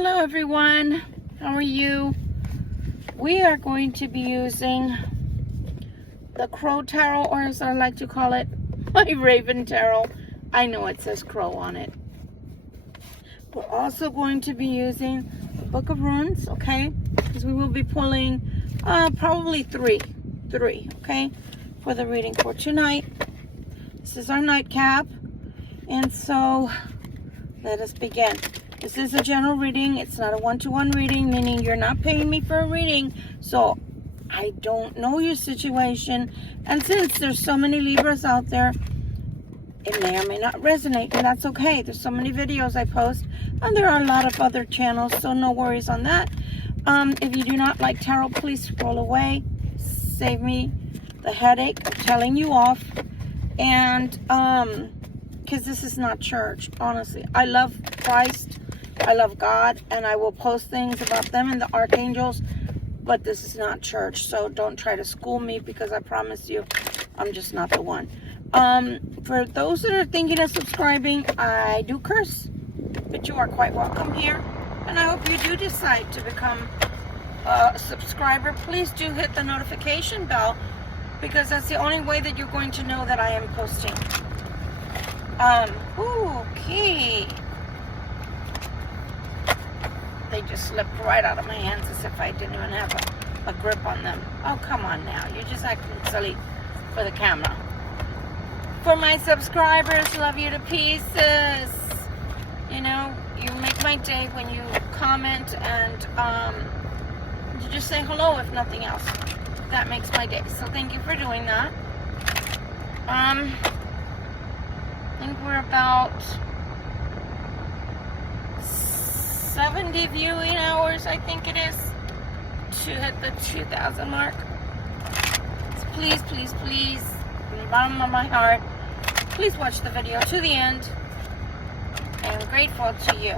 Hello everyone, how are you? We are going to be using the Crow Tarot, or as I like to call it, my Raven Tarot. I know it says Crow on it. We're also going to be using the Book of Runes, okay? Because we will be pulling probably three, okay? For the reading for tonight. This is our nightcap. And so, let us begin. This is a general reading. It's not a one-to-one reading, meaning you're not paying me for a reading. So, I don't know your situation. And since there's so many Libras out there, it may or may not resonate, and that's okay. There's so many videos I post, and there are a lot of other channels, so no worries on that. If you do not like tarot, please scroll away. Save me the headache of telling you off. And, because this is not church, honestly. I love Christ, I love God, and I will post things about them and the archangels, but this is not church, so don't try to school me, because I promise you, I'm just not the one. For those that are thinking of subscribing, I do curse, but you are quite welcome here, and I hope you do decide to become a subscriber. Please do hit the notification bell, because that's the only way that you're going to know that I am posting. Okay. They just slipped right out of my hands as if I didn't even have a grip on them. Oh, come on now. You're just acting silly for the camera. For my subscribers, love you to pieces. You know, you make my day when you comment and you just say hello, if nothing else. That makes my day. So thank you for doing that. I think we're about 70 viewing hours, I think it is, to hit the 2,000 mark. So please, please, please, from the bottom of my heart, please watch the video to the end. I am grateful to you.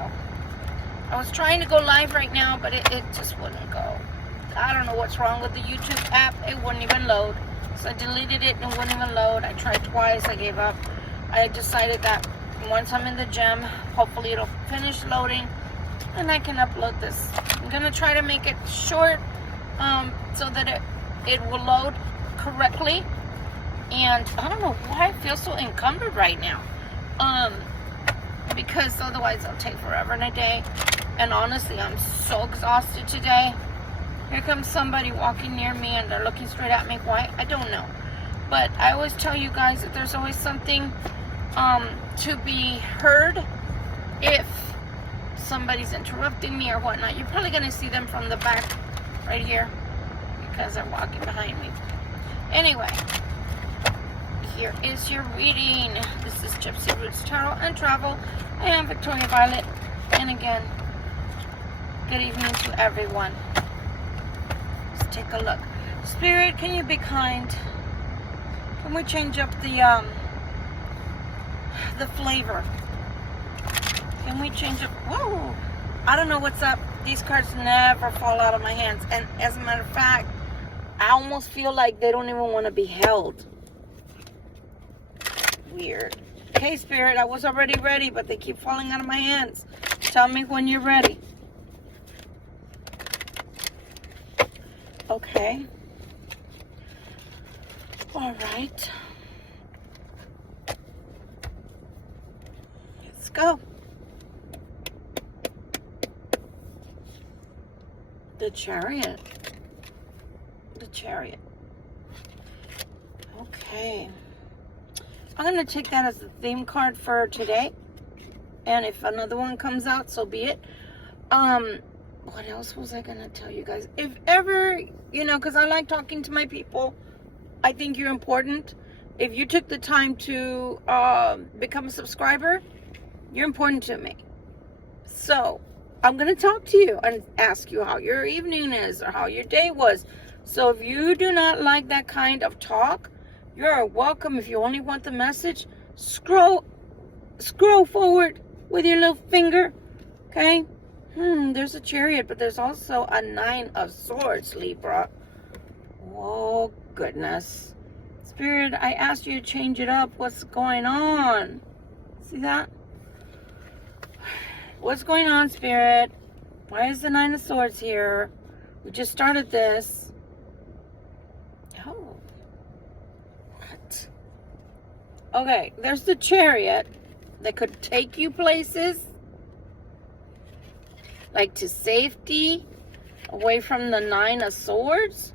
I was trying to go live right now, but it just wouldn't go. I don't know what's wrong with the YouTube app. It wouldn't even load. So I deleted it and it wouldn't even load. I tried twice. I gave up. I decided that once I'm in the gym, hopefully it'll finish loading and I can upload this. I'm going to try to make it short so that it will load correctly. And I don't know why I feel so encumbered right now. Because otherwise it'll take forever and a day. And honestly, I'm so exhausted today. Here comes somebody walking near me and they're looking straight at me. Why? I don't know. But I always tell you guys that there's always something to be heard if somebody's interrupting me or whatnot. You're probably going to see them from the back right here because they're walking behind me. Anyway, here is your reading. This is Gypsy Roots Tarot and Travel. I am Victoria Violet. And again, good evening to everyone. Let's take a look. Spirit, can you be kind? Can we change up the flavor? Can we change up? Whoa! I don't know what's up. These cards never fall out of my hands. And as a matter of fact, I almost feel like they don't even want to be held. Weird. Okay, Spirit, I was already ready, but they keep falling out of my hands. Tell me when you're ready. Okay. All right. Let's go. The Chariot. The Chariot. Okay. I'm going to take that as the theme card for today. And if another one comes out, so be it. What else was I going to tell you guys? If ever, you know, because I like talking to my people. I think you're important. If you took the time to become a subscriber, you're important to me. So, I'm going to talk to you and ask you how your evening is or how your day was. So, if you do not like that kind of talk, you're welcome. If you only want the message, scroll forward with your little finger. Okay? There's a Chariot, but there's also a 9 of Swords, Libra. Oh, goodness. Spirit, I asked you to change it up. What's going on? See that? What's going on, Spirit? Why is the Nine of Swords here? We just started this. Oh. What? Okay, there's the Chariot that could take you places. Like to safety. Away from the Nine of Swords.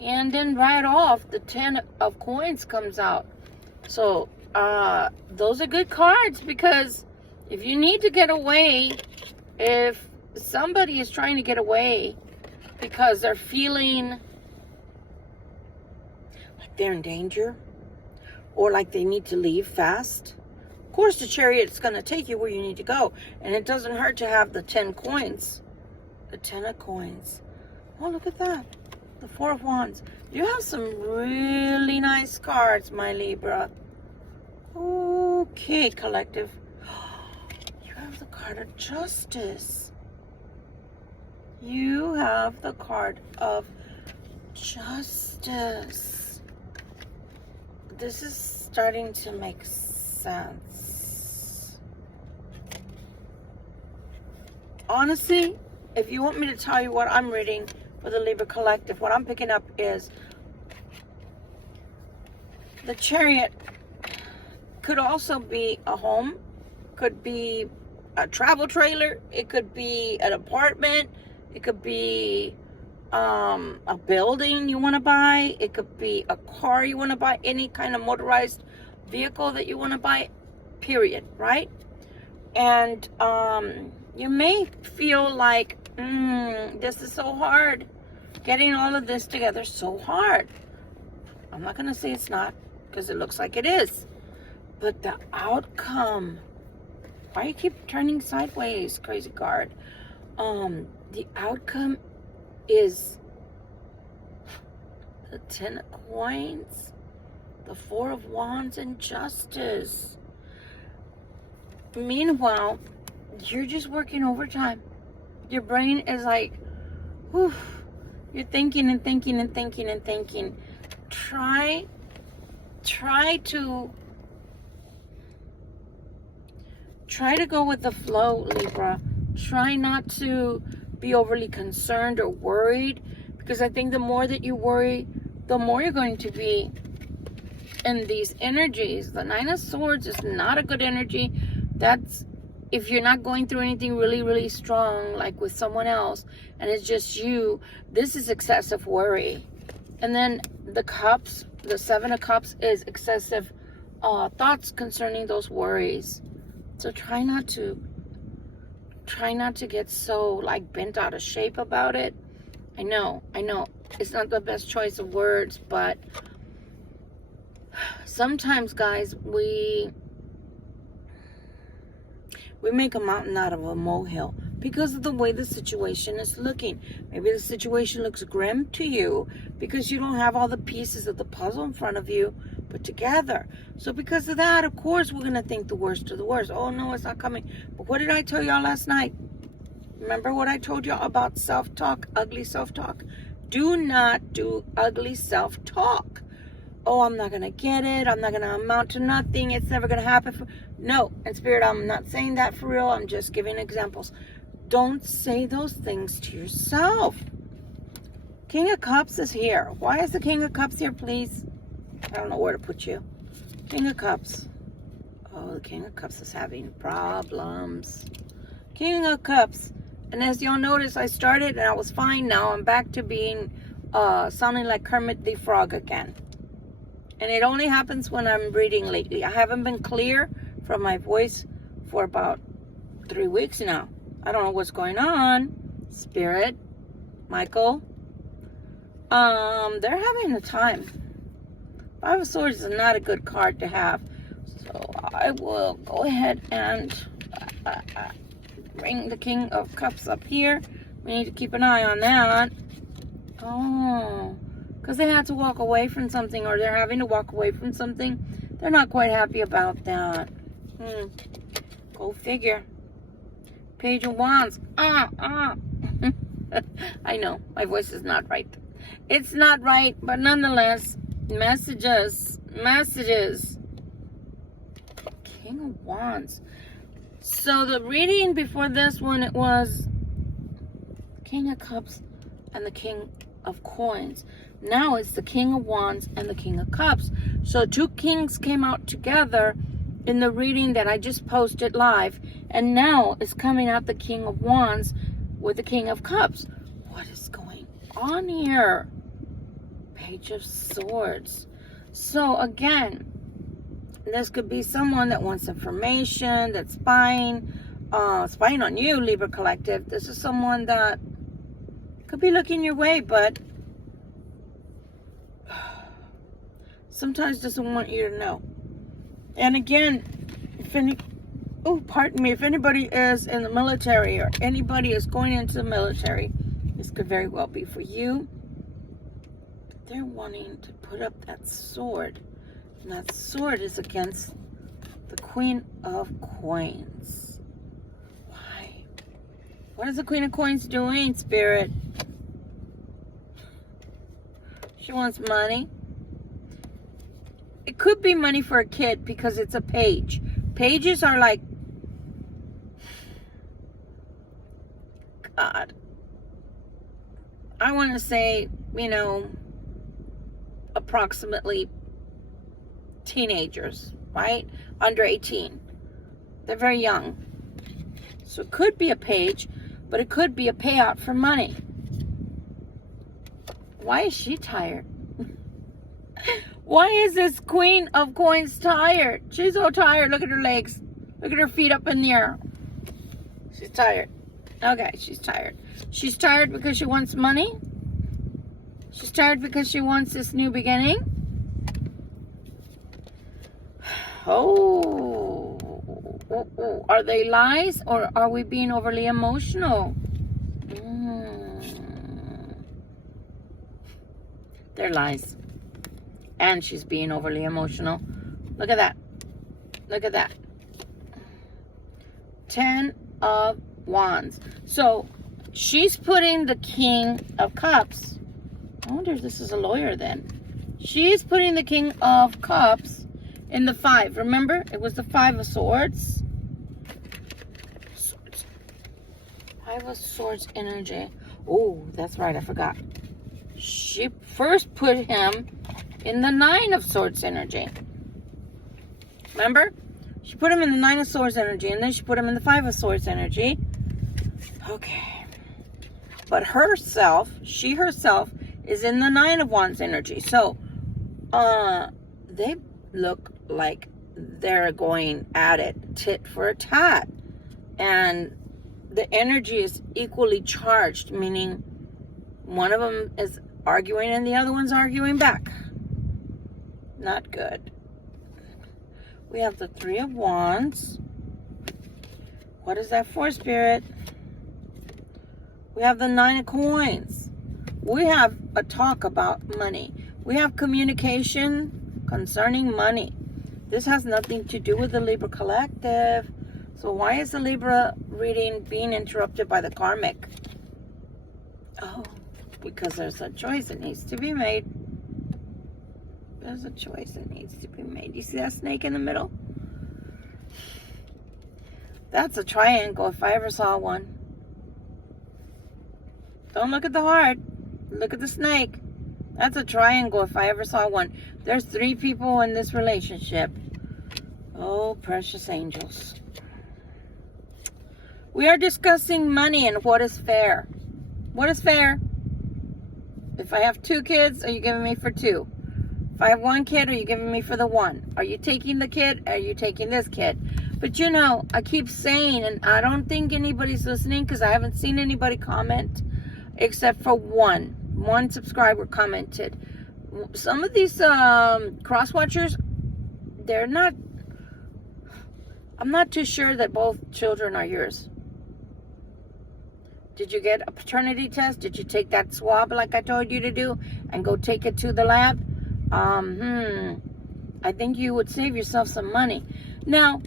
And then right off, the 10 of Coins comes out. So, those are good cards because if you need to get away, if somebody is trying to get away because they're feeling like they're in danger or like they need to leave fast, of course the Chariot's going to take you where you need to go. And it doesn't hurt to have the 10 coins. The 10 of Coins. Oh, look at that. The Four of Wands. You have some really nice cards, my Libra. Okay, collective. You have the card of Justice. You have the card of Justice. This is starting to make sense. Honestly, if you want me to tell you what I'm reading for the Libra collective, what I'm picking up is the Chariot could also be a home, could be a travel trailer, it could be an apartment, it could be a building you want to buy, it could be a car you want to buy, any kind of motorized vehicle that you want to buy, period, right? And you may feel like, this is so hard. Getting all of this together is so hard. I'm not going to say it's not, because it looks like it is. But the outcome, why you keep turning sideways, crazy card? The outcome is the 10 of Coins, the Four of Wands, and Justice. Meanwhile, you're just working overtime. Your brain is like, whew, you're thinking and thinking and thinking and thinking. Try to go with the flow, Libra. Try not to be overly concerned or worried, because I think the more that you worry, the more you're going to be in these energies. The Nine of Swords is not a good energy. That's if you're not going through anything really, really strong, like with someone else, and it's just you. This is excessive worry. And then the Cups, the Seven of Cups, is excessive thoughts concerning those worries. So try not to get so like bent out of shape about it. I know it's not the best choice of words, but sometimes, guys, we make a mountain out of a molehill because of the way the situation is looking. Maybe the situation looks grim to you because you don't have all the pieces of the puzzle in front of you put together. So because of that, of course, we're going to think the worst of the worst. Oh, no, it's not coming. But what did I tell y'all last night? Remember what I told y'all about self-talk, ugly self-talk? Do not do ugly self-talk. Oh, I'm not going to get it. I'm not going to amount to nothing. It's never going to happen. No, in spirit, I'm not saying that for real. I'm just giving examples. Don't say those things to yourself. King of Cups is here. Why is the King of Cups here, please? I don't know where to put you. King of Cups. Oh, the King of Cups is having problems. King of Cups. And as y'all notice, I started and I was fine. Now I'm back to being, sounding like Kermit the Frog again. And it only happens when I'm reading lately. I haven't been clear from my voice for about 3 weeks now. I don't know what's going on. Spirit, Michael. They're having a time. Five of Swords is not a good card to have. So I will go ahead and bring the King of Cups up here. We need to keep an eye on that. Oh, because they had to walk away from something, or they're having to walk away from something. They're not quite happy about that. Go figure. Page of Wands. I know, my voice is not right. It's not right, but nonetheless, messages. King of Wands. So the reading before this one, it was King of Cups and the King of Coins. Now it's the King of Wands and the King of Cups. So two kings came out together in the reading that I just posted live. And now it's coming out the King of Wands with the King of Cups. What is going on here? Page of Swords. So again, this could be someone that wants information, that's spying on you, Libra Collective. This is someone that could be looking your way, but sometimes doesn't want you to know. And again, if anybody is in the military or anybody is going into the military, this could very well be for you. They're wanting to put up that sword. And that sword is against the Queen of Coins. Why? What is the Queen of Coins doing, Spirit? She wants money. It could be money for a kid because it's a page. Pages are like, God, I want to say, approximately teenagers, right? Under 18. They're very young. So it could be a page, but it could be a payout for money. Why is she tired? Why is this Queen of Coins tired? She's so tired. Look at her legs. Look at her feet up in the air. She's tired. Okay, she's tired. She's tired because she wants money. She's tired because she wants this new beginning. Are they lies or are we being overly emotional? They're lies. And she's being overly emotional. Look at that. Look at that. 10 of Wands. So she's putting the King of Cups. I wonder if this is a lawyer then. She's putting the King of Cups in the 5. Remember? It was the 5 of Swords. 5 of Swords energy. Oh, that's right. I forgot. She first put him in the 9 of Swords energy. Remember? She put him in the 9 of Swords energy, and then she put him in the 5 of Swords energy. Okay. But she herself, is in the 9 of Wands energy. So, they look like they're going at it, tit for a tat. And the energy is equally charged, meaning one of them is arguing and the other one's arguing back. Not good. We have the 3 of Wands. What is that for, Spirit? We have the 9 of Coins. We have a talk about money. We have communication concerning money. This has nothing to do with the Libra Collective. So why is the Libra reading being interrupted by the karmic? Oh, because there's a choice that needs to be made. There's a choice that needs to be made. You see that snake in the middle? That's a triangle if I ever saw one. Don't look at the heart. Look at the snake. That's a triangle if I ever saw one. There's 3 people in this relationship. Oh, precious angels. We are discussing money and what is fair. What is fair? If I have 2 kids, are you giving me for 2? If I have 1 kid, are you giving me for the 1? Are you taking the kid? Are you taking this kid? But I keep saying, and I don't think anybody's listening because I haven't seen anybody comment except for one subscriber commented. Some of these cross-watchers, I'm not too sure that both children are yours. Did you get a paternity test? Did you take that swab like I told you to do and go take it to the lab? I think you would save yourself some money. Now,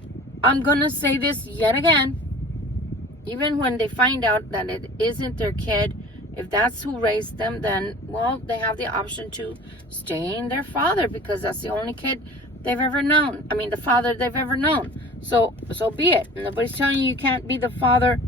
I'm going to say this yet again. Even when they find out that it isn't their kid, if that's who raised them, then, well, they have the option to stay in their father because that's the only kid they've ever known. I mean, the father they've ever known. So be it. Nobody's telling you can't be the father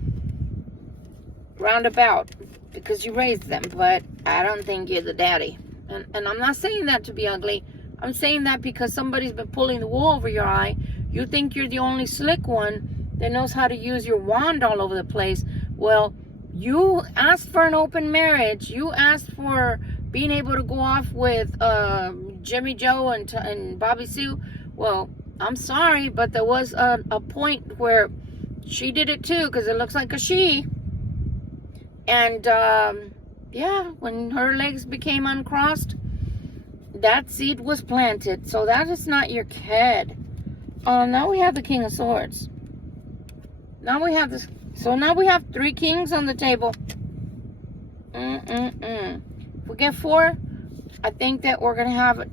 roundabout because you raised them, but I don't think you're the daddy. And I'm not saying that to be ugly. I'm saying that because somebody's been pulling the wool over your eye. You think you're the only slick one that knows how to use your wand all over the place. Well, you asked for an open marriage. You asked for being able to go off with Jimmy Joe and Bobby Sue. Well, I'm sorry, but there was a point where she did it too, because it looks like a she. And yeah, when her legs became uncrossed, that seed was planted. So that is not your kid. Now we have the King of Swords. Now we have this. So now we have 3 kings on the table. If we get 4, I think that we're going to have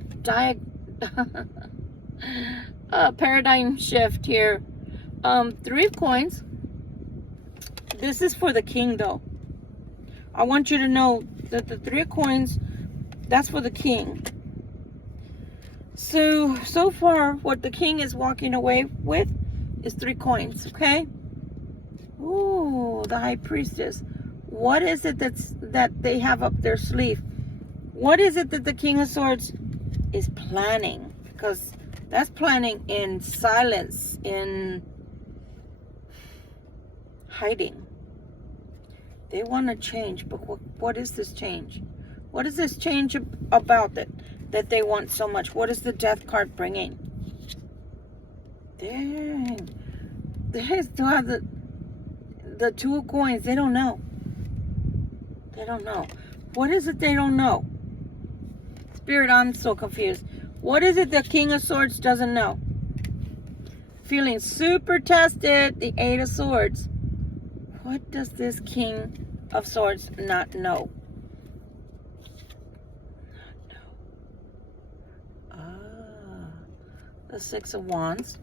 a paradigm shift here. 3 of coins. This is for the king, though. I want you to know that the 3 of coins, that's for the king. So far, what the king is walking away with is 3 coins, okay? Ooh, the high priestess. What is it that they have up their sleeve? What is it that the King of Swords is planning? Because that's planning in silence, in hiding. They want to change, but what is this change? What is this change about that they want so much? What is the Death card bringing? Dang. They still have the 2 of coins. They don't know. They don't know. What is it they don't know? Spirit, I'm so confused. What is it the King of Swords doesn't know? Feeling super tested, the 8 of Swords. What does this King of Swords not know? The 6 of Wands.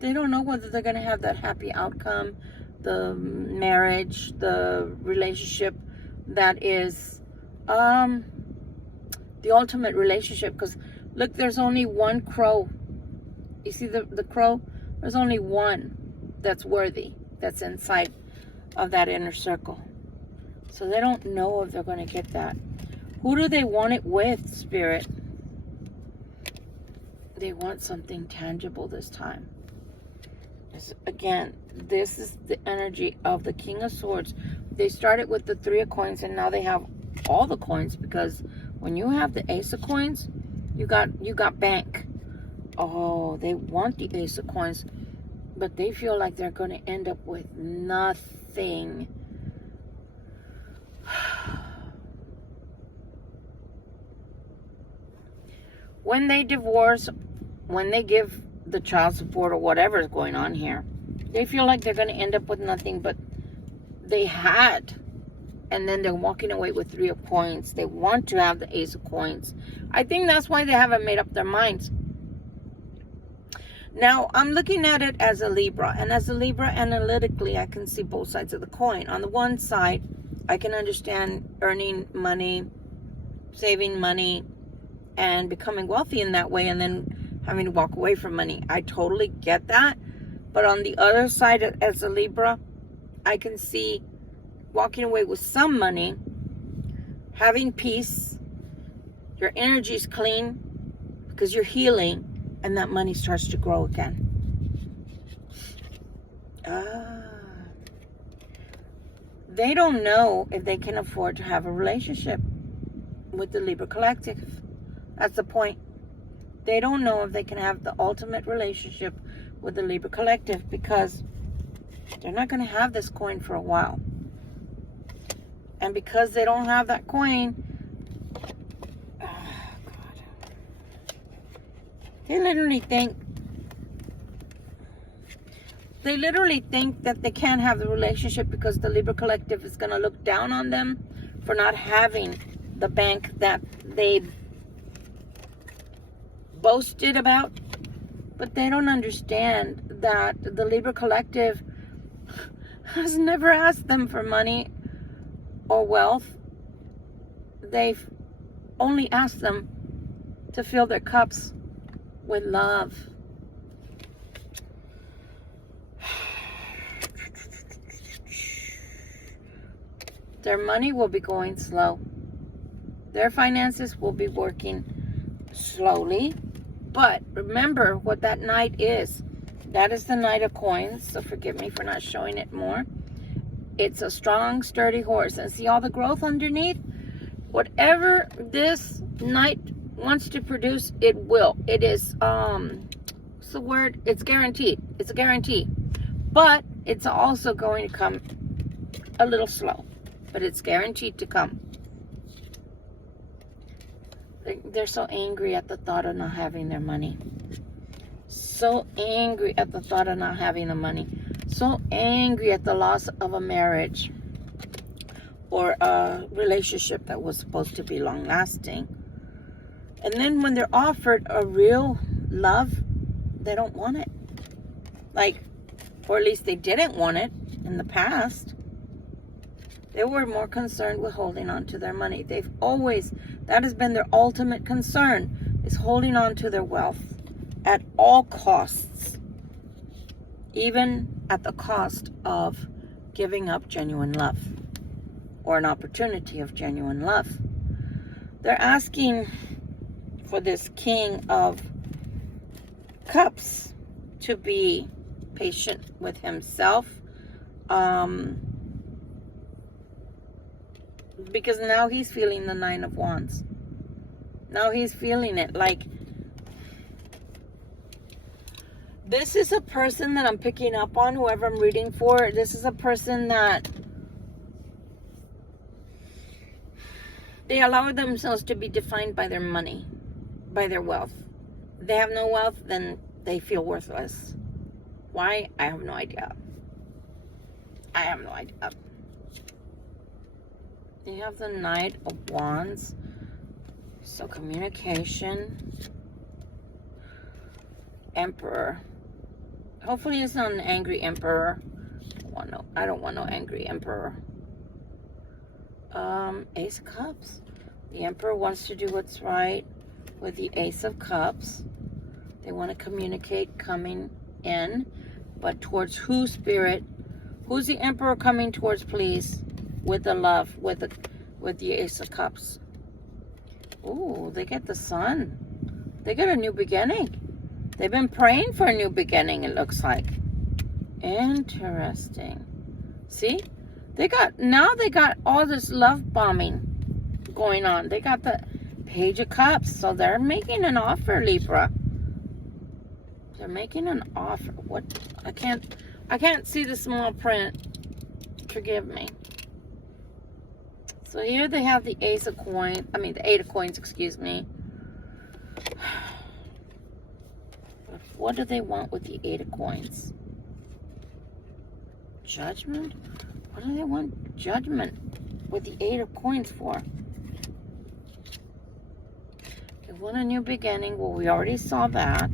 They don't know whether they're going to have that happy outcome, the marriage, the relationship that is the ultimate relationship. Because look, there's only 1 crow. You see the crow? There's only 1 that's worthy, that's inside of that inner circle. So they don't know if they're going to get that. Who do they want it with, Spirit? They want something tangible this time. Again, this is the energy of the King of Swords. They started with the 3 of coins, and now they have all the coins, because when you have the Ace of coins, you got bank. Oh, they want the Ace of coins, but they feel like they're going to end up with nothing. When they divorce, when they give the child support or whatever is going on here, they feel like they're going to end up with nothing, but they had. And then they're walking away with 3 of coins. They want to have the Ace of coins. I think that's why they haven't made up their minds. Now, I'm looking at it as a Libra. And as a Libra, analytically, I can see both sides of the coin. On the one side, I can understand earning money, saving money, and becoming wealthy in that way, and then having to walk away from money. I totally get that. But on the other side, as a Libra, I can see walking away with some money, having peace, your energy's clean because you're healing, and that money starts to grow again. They don't know if they can afford to have a relationship with the Libra collective. That's the point. They don't know if they can have the ultimate relationship with the Libra collective, because they're not going to have this coin for a while. And because they don't have that coin, they literally think that they can't have the relationship because the Libra collective is going to look down on them for not having the bank that they boasted about. But they don't understand that the Libra collective has never asked them for money or wealth. They've only asked them to fill their cups with love. Their money will be going slow. Their finances will be working slowly. But remember what that knight is. That is the Knight of Coins. So forgive me for not showing it more. It's a strong, sturdy horse. And see all the growth underneath? Whatever this knight wants to produce, it will. It is, what's the word? It's guaranteed. It's a guarantee. But it's also going to come a little slow. But it's guaranteed to come. They're so angry at the thought of not having their money. So angry at the thought of not having the money. So angry at the loss of a marriage or a relationship that was supposed to be long lasting. And then when they're offered a real love, they don't want it. Like, or at least they didn't want it in the past. They were more concerned with holding on to their money. They've always, that has been their ultimate concern, is holding on to their wealth at all costs. Even at the cost of giving up genuine love or an opportunity of genuine love. They're asking for this King of Cups to be patient with himself. Because now he's feeling the Nine of Wands. Now he's feeling it like this is a person that I'm picking up on, whoever I'm reading for. This is a person that they allow themselves to be defined by their money, by their wealth. If they have no wealth, then they feel worthless. Why? I have no idea. I have no idea. You have the Knight of Wands. So communication. Emperor. Hopefully it's not an angry emperor. I don't want no angry emperor. Ace of Cups. The Emperor wants to do what's right with the Ace of Cups. They want to communicate coming in. But towards who, Spirit? Who's the Emperor coming towards, please? With the love, with the Ace of Cups. Ooh, they get the Sun. They get a new beginning. They've been praying for a new beginning, it looks like. Interesting. See? They got all this love bombing going on. They got the Page of Cups. So they're making an offer, Libra. They're making an offer. What? I can't see the small print. Forgive me. So here they have the Ace of Coins. I mean, the Eight of Coins, excuse me. What do they want with the Eight of Coins? Judgment? What do they want judgment with the Eight of Coins for? They want a new beginning. Well, we already saw that.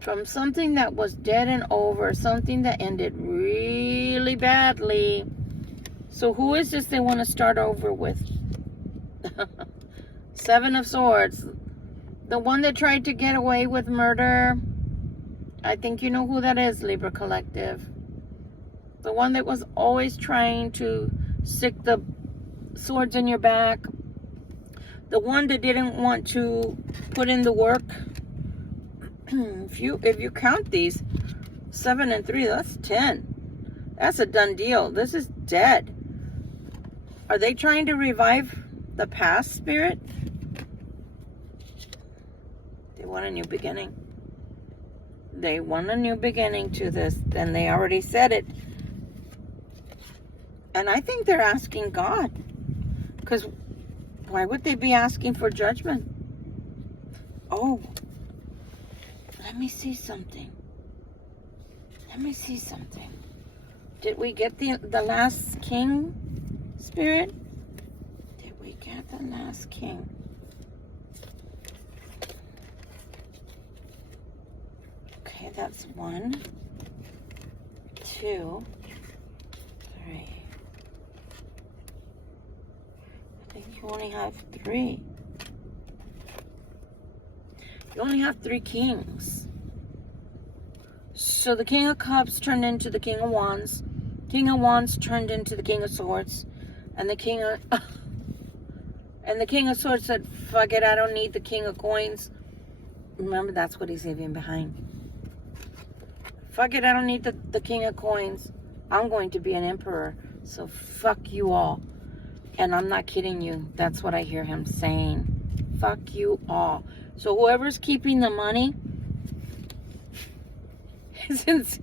From something that was dead and over, something that ended really badly. So who is this they want to start over with? Seven of Swords. The one that tried to get away with murder. I think you know who that is, Libra Collective. The one that was always trying to stick the swords in your back. The one that didn't want to put in the work. If you count these, 7 and 3, that's 10. That's a done deal. This is dead. Are they trying to revive the past, Spirit? They want a new beginning. They want a new beginning to this. And they already said it. And I think they're asking God. Because why would they be asking for judgment? Oh. Let me see something. Let me see something. Did we get the last king, Spirit? Did we get the last king? Okay, that's 1, 2, 3. I think you only have 3. You only have 3 kings. So the King of Cups turned into the King of Wands. King of Wands turned into the King of Swords, and the King of Swords said, "Fuck it, I don't need the King of Coins." Remember, that's what he's leaving behind. Fuck it, I don't need the King of Coins. I'm going to be an emperor, so fuck you all. And I'm not kidding you. That's what I hear him saying. Fuck you all. So whoever's keeping the money, since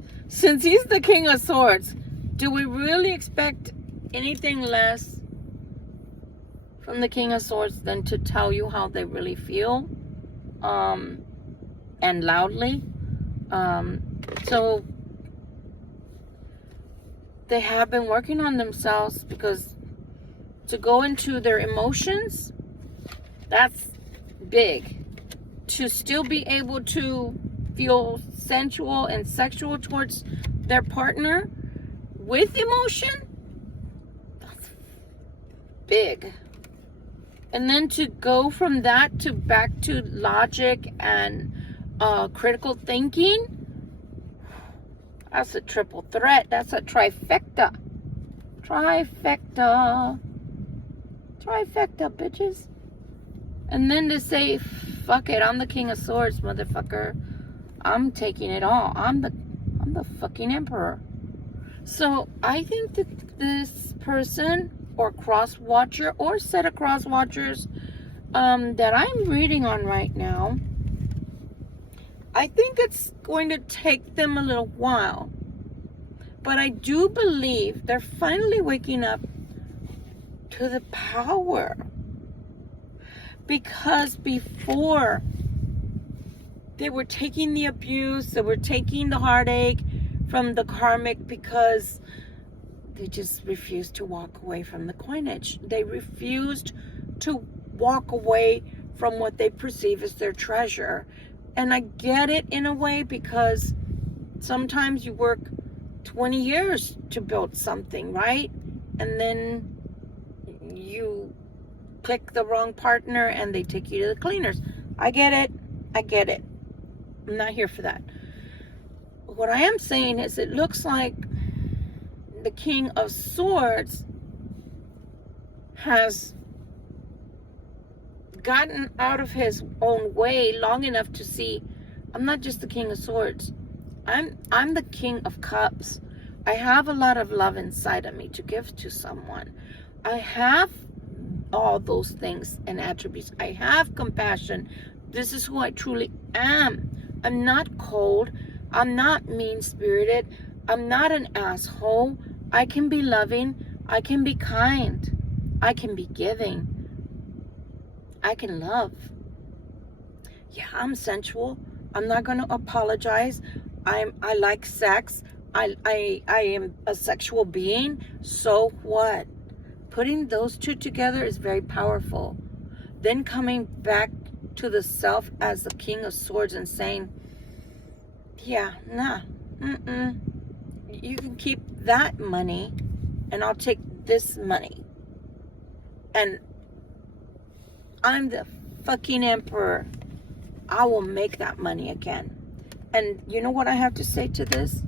he's the King of Swords, do we really expect anything less from the King of Swords than to tell you how they really feel? And loudly. So they have been working on themselves, because to go into their emotions, that's big. To still be able to feel sensual and sexual towards their partner with emotion, that's big. And then to go from that to back to logic and critical thinking, that's a triple threat. That's a trifecta. Trifecta, bitches. And then to say, fuck it, I'm the King of Swords, motherfucker. I'm taking it all. I'm the fucking emperor. So I think that this person, or cross watcher, or set of cross watchers that I'm reading on right now, I think it's going to take them a little while. But I do believe they're finally waking up to the power. Because before, they were taking the abuse, they were taking the heartache from the karmic, because they just refused to walk away from the coinage. They refused to walk away from what they perceive as their treasure. And I get it in a way, because sometimes you work 20 years to build something, right? And then you pick the wrong partner and they take you to the cleaners. I get it. I'm not here for that. What I am saying is, it looks like the King of Swords has gotten out of his own way long enough to see, I'm not just the King of Swords. I'm the King of Cups. I have a lot of love inside of me to give to someone. I have all those things and attributes. I have compassion. This is who I truly am. I'm not cold. I'm not mean-spirited. I'm not an asshole. I can be loving. I can be kind. I can be giving. I can love. Yeah, I'm sensual. I'm not going to apologize. I like sex. I am a sexual being. So what? Putting those two together is very powerful. Then coming back to the self as the King of Swords and saying, yeah, nah, you can keep that money and I'll take this money. And I'm the fucking emperor. I will make that money again. And you know what I have to say to this?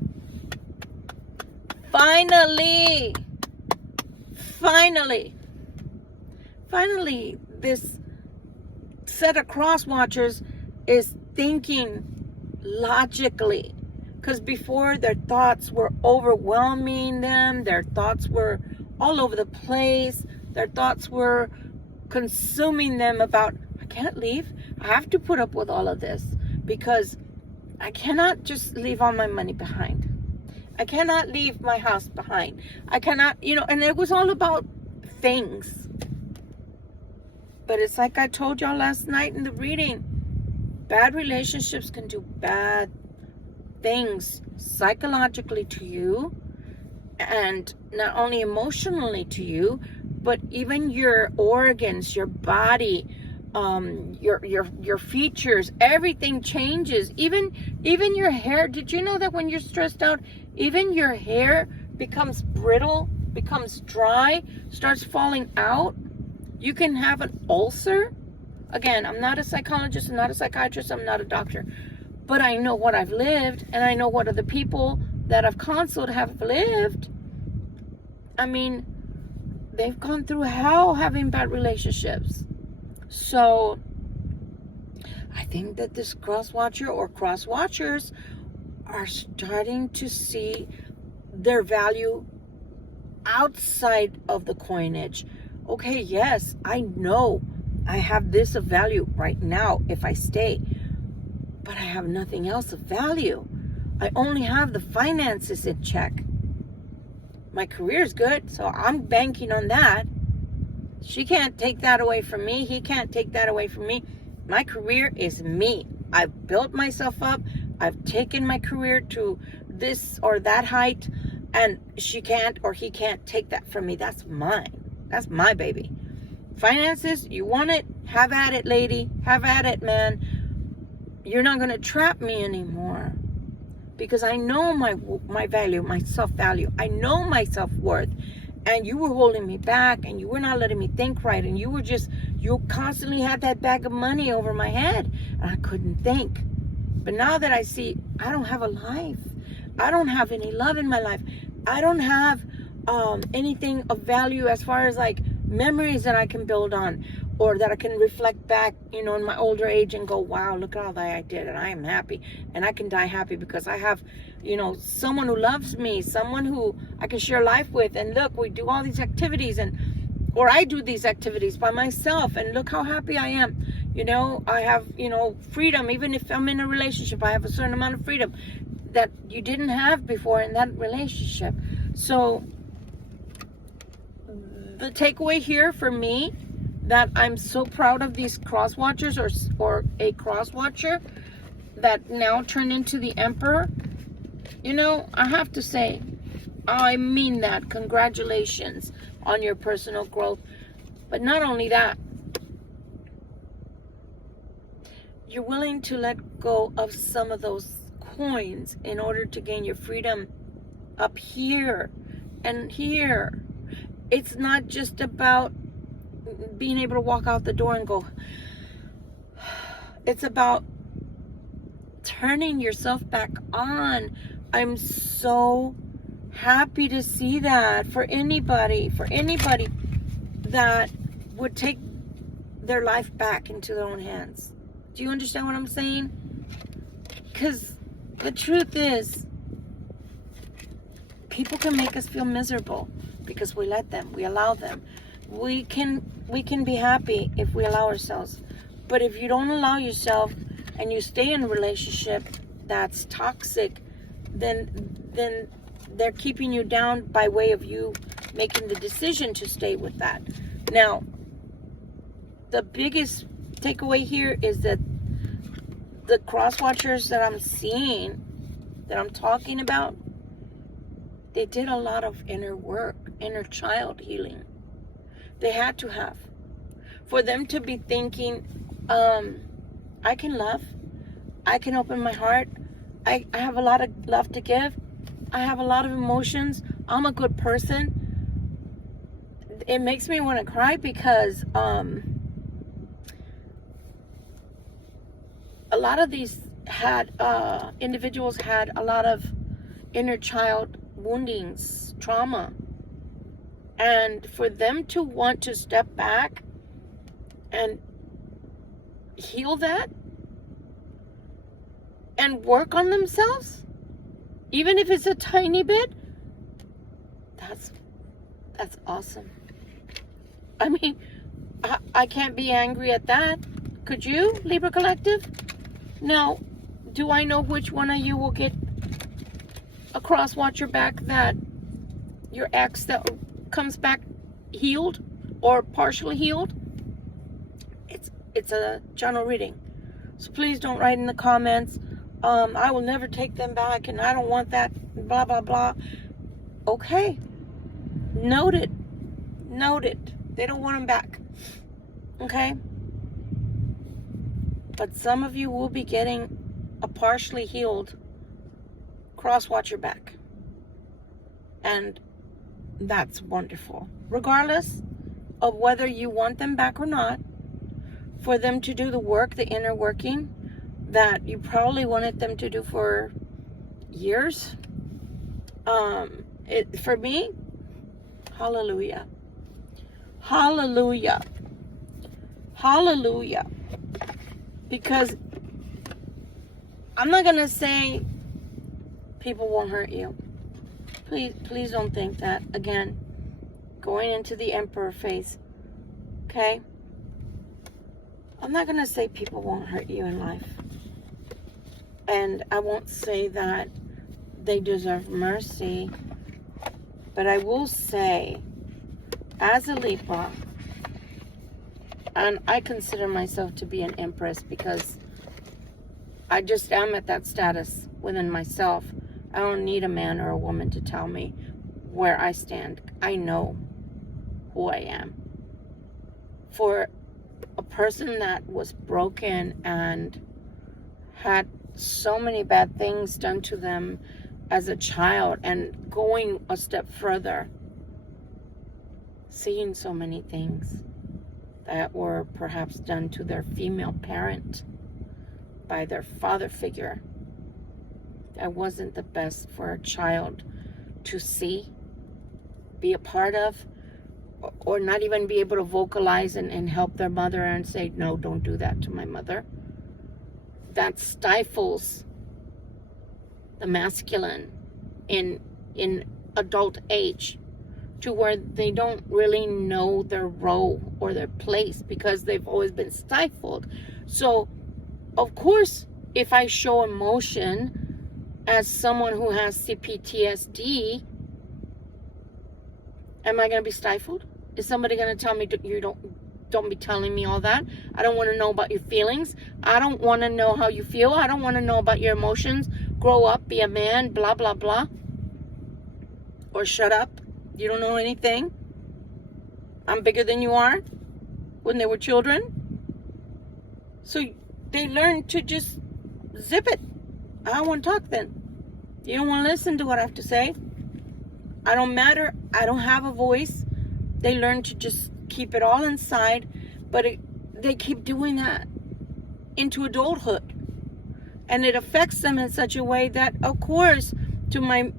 Finally, this set of cross watchers is thinking logically. Because before, their thoughts were overwhelming them. Their thoughts were all over the place. Their thoughts were consuming them about, I can't leave. I have to put up with all of this because I cannot just leave all my money behind. I cannot leave my house behind. I cannot, and it was all about things. But it's like I told y'all last night in the reading. Bad relationships can do bad things psychologically to you, and not only emotionally to you, but even your organs, your body, your features, everything changes. Even your hair. Did you know that when you're stressed out, even your hair becomes brittle, becomes dry, starts falling out? You can have an ulcer. Again, I'm not a psychologist, I'm not a psychiatrist, I'm not a doctor. But I know what I've lived, and I know what other people that I've counseled have lived. I mean, they've gone through hell having bad relationships. So I think that this cross watcher or cross watchers are starting to see their value outside of the coinage. Okay, yes, I know I have this of value right now if I stay, but I have nothing else of value. I only have the finances in check. My career is good, so I'm banking on that. She can't take that away from me. He can't take that away from me. My career is me. I've built myself up. I've taken my career to this or that height, and she can't or he can't take that from me. That's mine. That's my baby. Finances, you want it? Have at it, lady. Have at it, man. You're not going to trap me anymore, because I know my value, my self-value. I know my self-worth. And you were holding me back, and you were not letting me think right, and you constantly had that bag of money over my head, and I couldn't think. But now that I see I don't have a life, I don't have any love in my life, I don't have anything of value as far as like memories that I can build on, or that I can reflect back, in my older age and go, wow, look at all that I did, and I am happy, and I can die happy because I have, someone who loves me, someone who I can share life with, and look, we do all these activities, or I do these activities by myself, and look how happy I am. I have, freedom. Even if I'm in a relationship, I have a certain amount of freedom that you didn't have before in that relationship. So the takeaway here for me, that I'm so proud of these cross watchers, or a cross watcher that now turned into the emperor. I have to say, I mean that. Congratulations on your personal growth. But not only that, you're willing to let go of some of those coins in order to gain your freedom up here and here. It's not just about being able to walk out the door and go. It's about turning yourself back on. I'm so happy to see that for anybody that would take their life back into their own hands. Do you understand what I'm saying? Because the truth is, people can make us feel miserable because we let them, we allow them. We can be happy if we allow ourselves. But if you don't allow yourself and you stay in a relationship that's toxic, then they're keeping you down by way of you making the decision to stay with that. Now, the biggest takeaway here is that the cross watchers that I'm seeing, that I'm talking about, they did a lot of inner work, inner child healing. They had to have. For them to be thinking, I can love, I can open my heart, I have a lot of love to give, I have a lot of emotions, I'm a good person. It makes me want to cry because a lot of these individuals had a lot of inner child woundings, trauma. And for them to want to step back and heal that and work on themselves, even if it's a tiny bit, that's awesome. I mean, I can't be angry at that. Could you, Libra Collective? Now, do I know which one of you will get a cross watcher back, that your ex that comes back healed or partially healed? It's a general reading, so please don't write in the comments, I will never take them back and I don't want that, blah blah blah. Okay, noted. They don't want them back. Okay, but some of you will be getting a partially healed cross watcher back, and that's wonderful. Regardless of whether you want them back or not, for them to do the work, the inner working that you probably wanted them to do for years. For me, Hallelujah. Hallelujah. Hallelujah. Because I'm not going to say people won't hurt you. Please don't think that. Again, going into the emperor phase. Okay? I'm not going to say people won't hurt you in life. And I won't say that they deserve mercy. But I will say, as a Libra, and I consider myself to be an empress because I just am at that status within myself. I don't need a man or a woman to tell me where I stand. I know who I am. For a person that was broken and had so many bad things done to them as a child, and going a step further, seeing so many things that were perhaps done to their female parent by their father figure, that wasn't the best for a child to see, be a part of, or not even be able to vocalize and help their mother and say, no, don't do that to my mother. That stifles the masculine in adult age, to where they don't really know their role or their place because they've always been stifled. So, of course, if I show emotion as someone who has CPTSD, am I going to be stifled? Is somebody going to tell me, you don't be telling me all that? I don't want to know about your feelings. I don't want to know how you feel. I don't want to know about your emotions. Grow up, be a man, blah, blah, blah. Or shut up. You don't know anything. I'm bigger than you are. When they were children. So they learned to just zip it. I don't want to talk then. You don't want to listen to what I have to say. I don't matter. I don't have a voice. They learn to just keep it all inside. But they keep doing that into adulthood. And it affects them in such a way that, of course, to my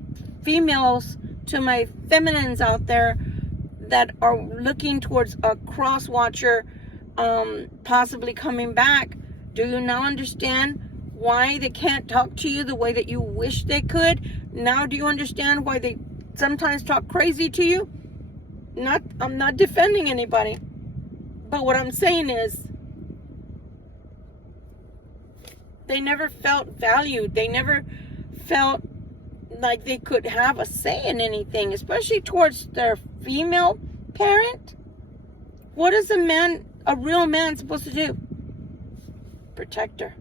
females, to my feminines out there that are looking towards a cross watcher possibly coming back, do you now understand why they can't talk to you the way that you wish they could? Now do you understand why they sometimes talk crazy to you? I'm not defending anybody, but what I'm saying is they never felt valued. They never felt like they could have a say in anything, especially towards their female parent. What is a real man supposed to do? Protector.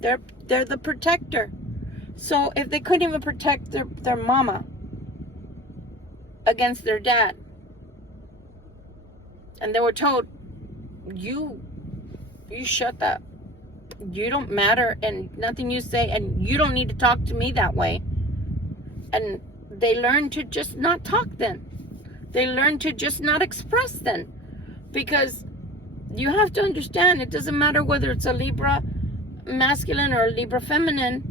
They're the protector. So if they couldn't even protect their mama against their dad, and they were told, you shut up. You don't matter, and nothing you say, and you don't need to talk to me that way. And they learn to just not talk then. They learn to just not express then. Because you have to understand, it doesn't matter whether it's a Libra masculine or a Libra feminine,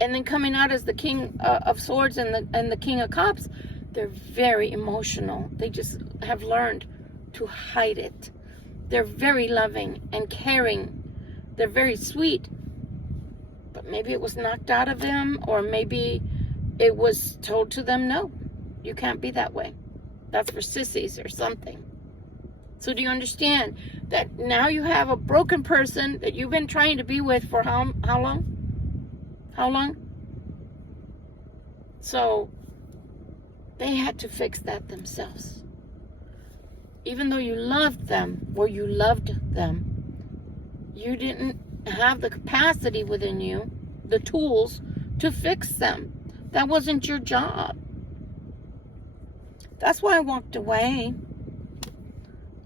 and then coming out as the King of Swords and the King of Cups, they're very emotional. They just have learned to hide it. They're very loving and caring. They're very sweet. But maybe it was knocked out of them, or maybe it was told to them, no, you can't be that way. That's for sissies or something. So do you understand that now you have a broken person that you've been trying to be with for how long? How long? So they had to fix that themselves. Even though you loved them, or you loved them, you didn't have the capacity within you, the tools to fix them. That wasn't your job. That's why I walked away.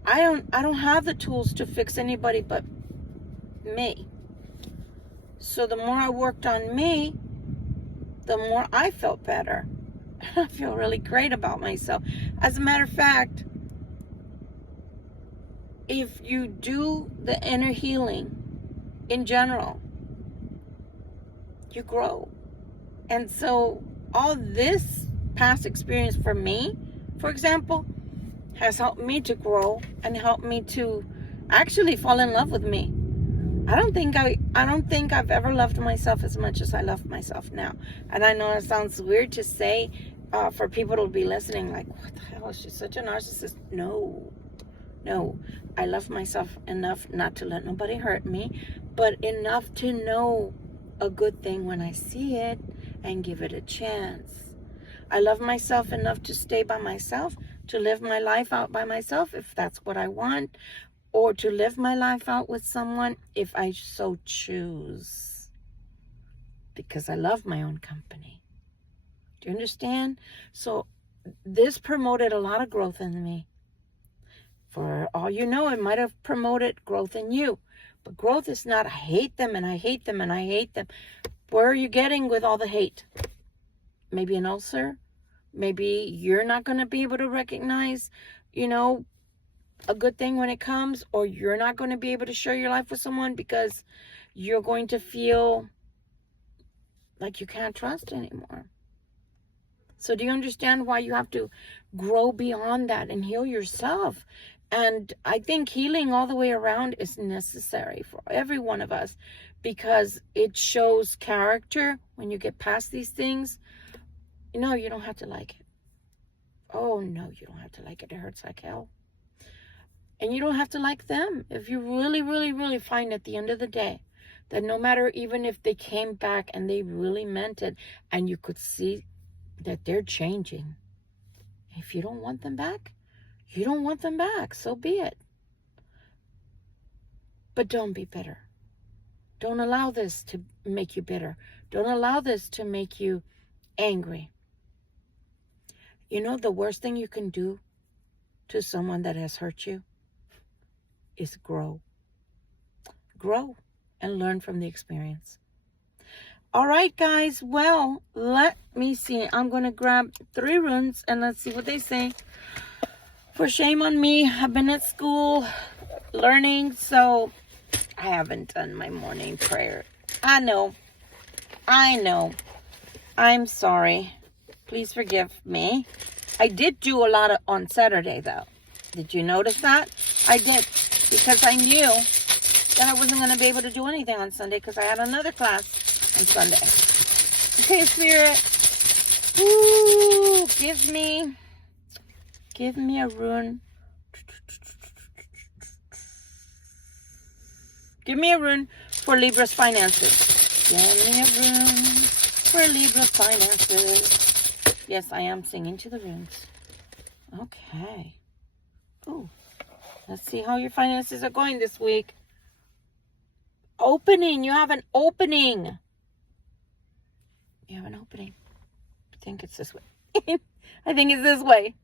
I don't have the tools to fix anybody but me. So the more I worked on me, the more I felt better. I feel really great about myself. As a matter of fact, if you do the inner healing in general, you grow. And so all this past experience for me for example, has helped me to grow and helped me to actually fall in love with me. I don't think I've ever loved myself as much as I love myself now. And I know it sounds weird to say, for people to be listening, like, what the hell, is she such a narcissist? No, I love myself enough not to let nobody hurt me, but enough to know a good thing when I see it and give it a chance. I love myself enough to stay by myself, to live my life out by myself if that's what I want, or to live my life out with someone if I so choose, because I love my own company. Do you understand? So this promoted a lot of growth in me. For all you know, it might have promoted growth in you. But growth is not, I hate them and I hate them and I hate them. Where are you getting with all the hate? Maybe an ulcer? Maybe you're not going to be able to recognize, a good thing when it comes, or you're not going to be able to share your life with someone because you're going to feel like you can't trust anymore. So do you understand why you have to grow beyond that and heal yourself? And I think healing all the way around is necessary for every one of us, because it shows character when you get past these things. No, you don't have to like it. Oh, no, you don't have to like it. It hurts like hell. And you don't have to like them. If you really, really, really find at the end of the day that no matter, even if they came back and they really meant it, and you could see that they're changing, if you don't want them back, you don't want them back. So be it. But don't be bitter. Don't allow this to make you bitter. Don't allow this to make you angry. The worst thing you can do to someone that has hurt you is grow. Grow and learn from the experience. All right, guys. Well, let me see. I'm going to grab 3 runes and let's see what they say. For shame on me, I've been at school learning, so I haven't done my morning prayer. I know. I'm sorry. Please forgive me. I did do a lot on Saturday, though. Did you notice that? I did, because I knew that I wasn't going to be able to do anything on Sunday because I had another class on Sunday. Okay, Spirit. Ooh, give me a rune. Give me a rune for Libra's finances. Give me a rune for Libra's finances. Yes, I am singing to the runes. Okay. Ooh. Let's see how your finances are going this week. Opening. You have an opening. You have an opening. I think it's this way. I think it's this way.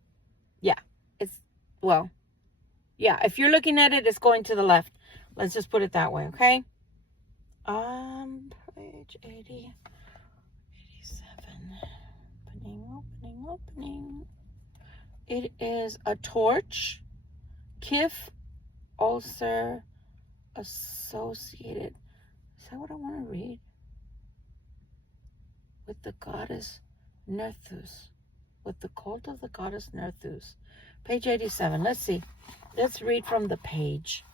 Yeah. Yeah. If you're looking at it, it's going to the left. Let's just put it that way, okay? Page 80. 87. Opening. It is a torch. Kif, ulcer, associated. Is that what I want to read? With the goddess Nerthus. With the cult of the goddess Nerthus. Page 87. Let's see. Let's read from the page.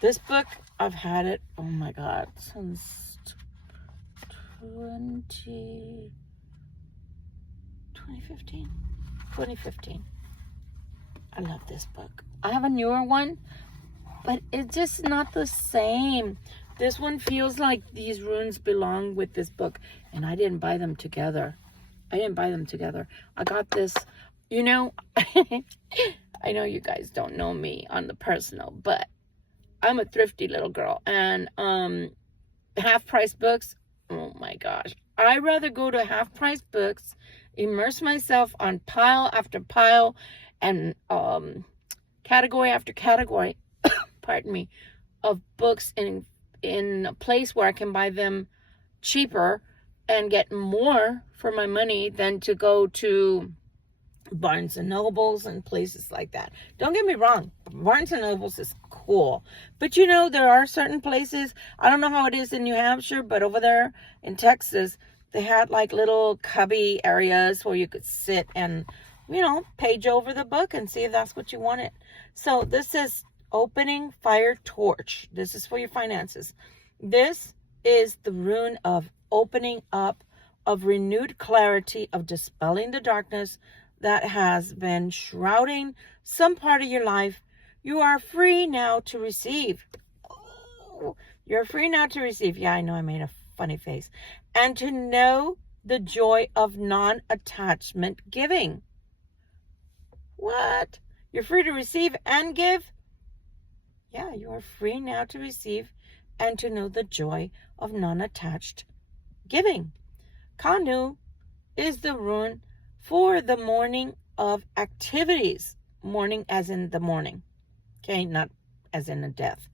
This book, I've had it, oh my God, since 2015. I love this book. I have a newer one, but it's just not the same. This one feels like these runes belong with this book, and I didn't buy them together. I got this, I know you guys don't know me on the personal, but I'm a thrifty little girl, and half-price books, oh my gosh. I'd rather go to half-price books, immerse myself on pile after pile, and category after category, pardon me, of books in a place where I can buy them cheaper and get more for my money than to go to Barnes and Nobles and places like that. Don't get me wrong, Barnes and Nobles is cool, but there are certain places, I don't know how it is in New Hampshire, but over there in Texas, they had like little cubby areas where you could sit and page over the book and see if that's what you wanted. So this is opening fire torch. This is for your finances. This is the rune of opening up, of renewed clarity, of dispelling the darkness that has been shrouding some part of your life. You are free now to receive. Oh, you're free now to receive. Yeah, I know I made a funny face. And to know the joy of non-attachment giving. What? You're free to receive and give? Yeah, you are free now to receive and to know the joy of non-attached giving. Kanu is the rune for the morning of activities. Morning as in the morning. Okay, not as in a death.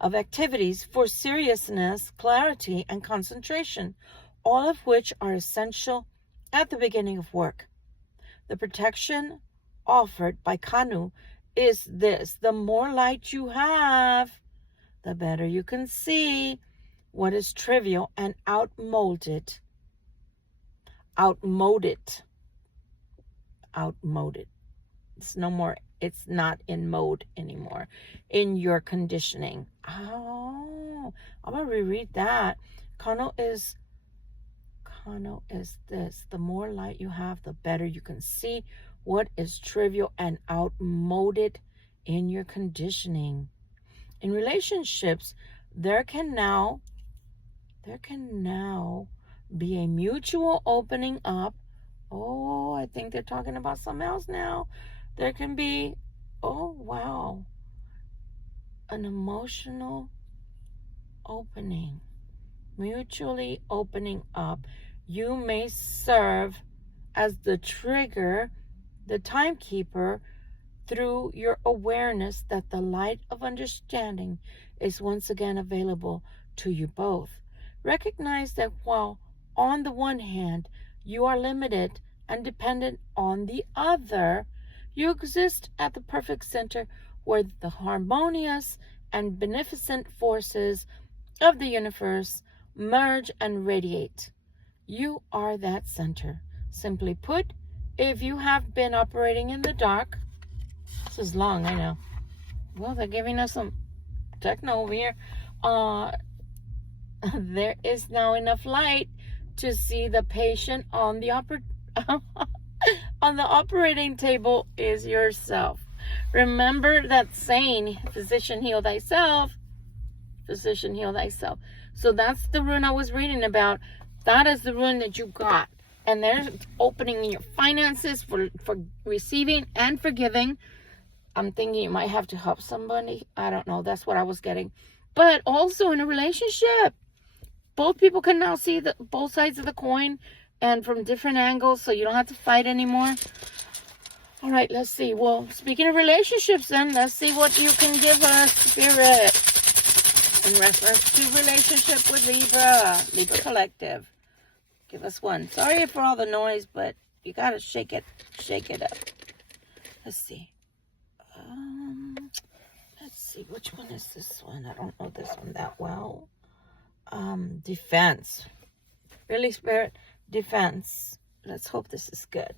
Of activities for seriousness, clarity, and concentration, all of which are essential at the beginning of work. The protection offered by Kanu is this: the more light you have, the better you can see what is trivial and outmoded. It's no more, it's not in mode anymore. In your conditioning. Oh, I'm going to reread that. Kano is this: the more light you have, the better you can see what is trivial and outmoded in your conditioning. In relationships, there can now be a mutual opening up. Oh, I think they're talking about something else now. There can be, oh wow, an emotional opening, mutually opening up. You may serve as the trigger, the timekeeper, through your awareness that the light of understanding is once again available to you both. Recognize that while on the one hand you are limited and dependent on the other, you exist at the perfect center where the harmonious and beneficent forces of the universe merge and radiate. You are that center. Simply put, if you have been operating in the dark, this is long, I know. Well, they're giving us some techno over here. There is now enough light to see the patient on the on the operating table is yourself. Remember that saying, physician heal thyself, physician heal thyself. So that's the rune I was reading about. That is the rune that you got. And there's opening in your finances for receiving and for giving. I'm thinking you might have to help somebody. I don't know. That's what I was getting. But also in a relationship, both people can now see both sides of the coin and from different angles, so you don't have to fight anymore. All right, let's see. Well, speaking of relationships then, let's see what you can give us, Spirit, in reference to relationship with Libra Collective. Give us one. Sorry for all the noise, but you got to shake it up. Let's see. Let's see. Which one is this one? I don't know this one that well. Defense. Really, Spirit? Defense. Let's hope this is good.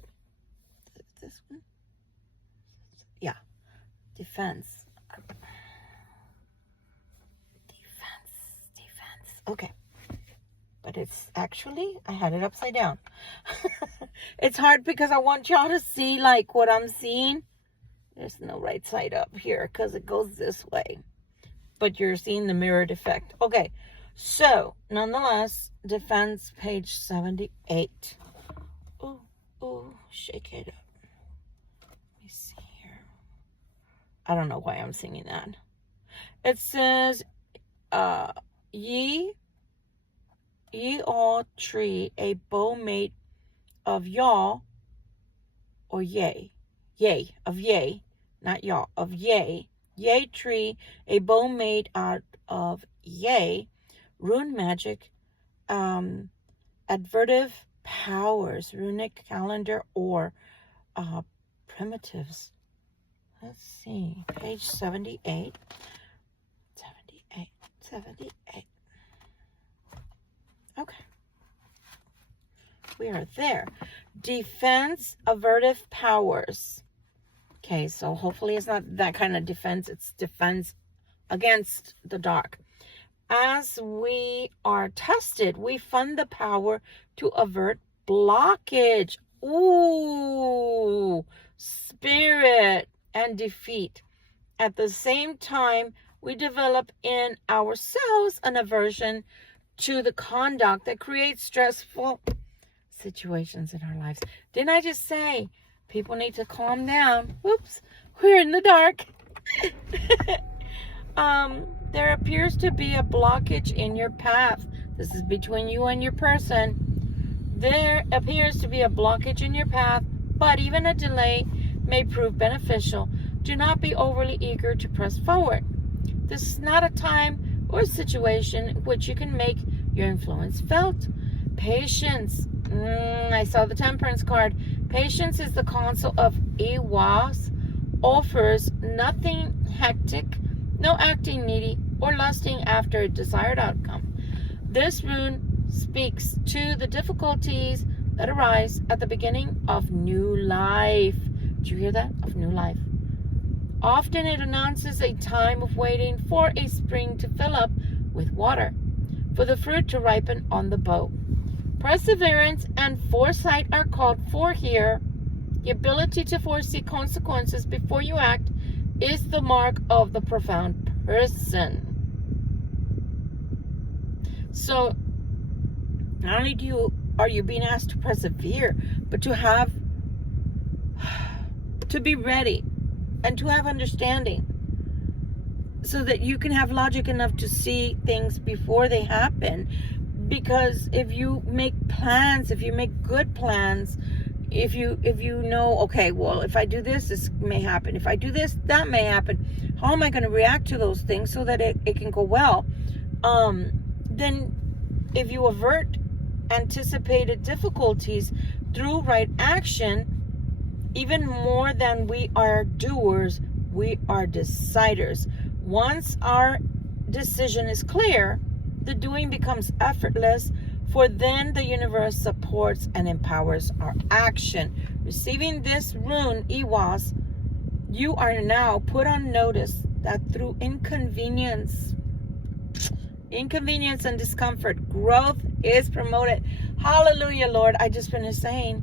This one? Yeah. Defense. Defense. Okay. But it's actually, I had it upside down. It's hard because I want y'all to see like what I'm seeing. There's no right side up here because it goes this way. But you're seeing the mirrored effect. Okay. So, nonetheless, defense, page 78. Oh, shake it up. Let me see here. I don't know why I'm singing that. It says, ye all tree a bow made of y'all, or yea, of yea, not y'all, of yea tree, a bow made out of yea, rune magic, advertive powers, runic calendar, or primitives. Let's see, page 78. Okay. We are there. defense avertive powers. Okay, so hopefully it's not that kind of defense. It's defense against the dark. As we are tested, we fund the power to avert blockage. Ooh, spirit and defeat. At the same time, we develop in ourselves an aversion to the conduct that creates stressful situations in our lives. Didn't I just say people need to calm down? Whoops, we're in the dark. There appears to be a blockage in your path. This is between you and your person. There appears to be a blockage in your path, but even a delay may prove beneficial. Do not be overly eager to press forward. This is not a time or situation in which you can make your influence felt. Patience. I saw the Temperance card. Patience is the console of Ewas. Offers nothing hectic, no acting needy, or lusting after a desired outcome. This rune speaks to the difficulties that arise at the beginning of new life. Did you hear that? Of new life. Often it announces a time of waiting for a spring to fill up with water, for the fruit to ripen on the bough. Perseverance and foresight are called for here. The ability to foresee consequences before you act is the mark of the profound person. So, not only are you being asked to persevere, but to be ready and to have understanding, so that you can have logic enough to see things before they happen. Because if you make plans, if you make good plans, if you know, okay, well, if I do this, this may happen. If I do this, that may happen. How am I going to react to those things so that it can go well? Then if you avert anticipated difficulties through right action, even more than we are doers, we are deciders. Once our decision is clear, the doing becomes effortless, for then the universe supports and empowers our action. Receiving this rune, Iwas, you are now put on notice that through inconvenience and discomfort, growth is promoted. Hallelujah, Lord. I just finished saying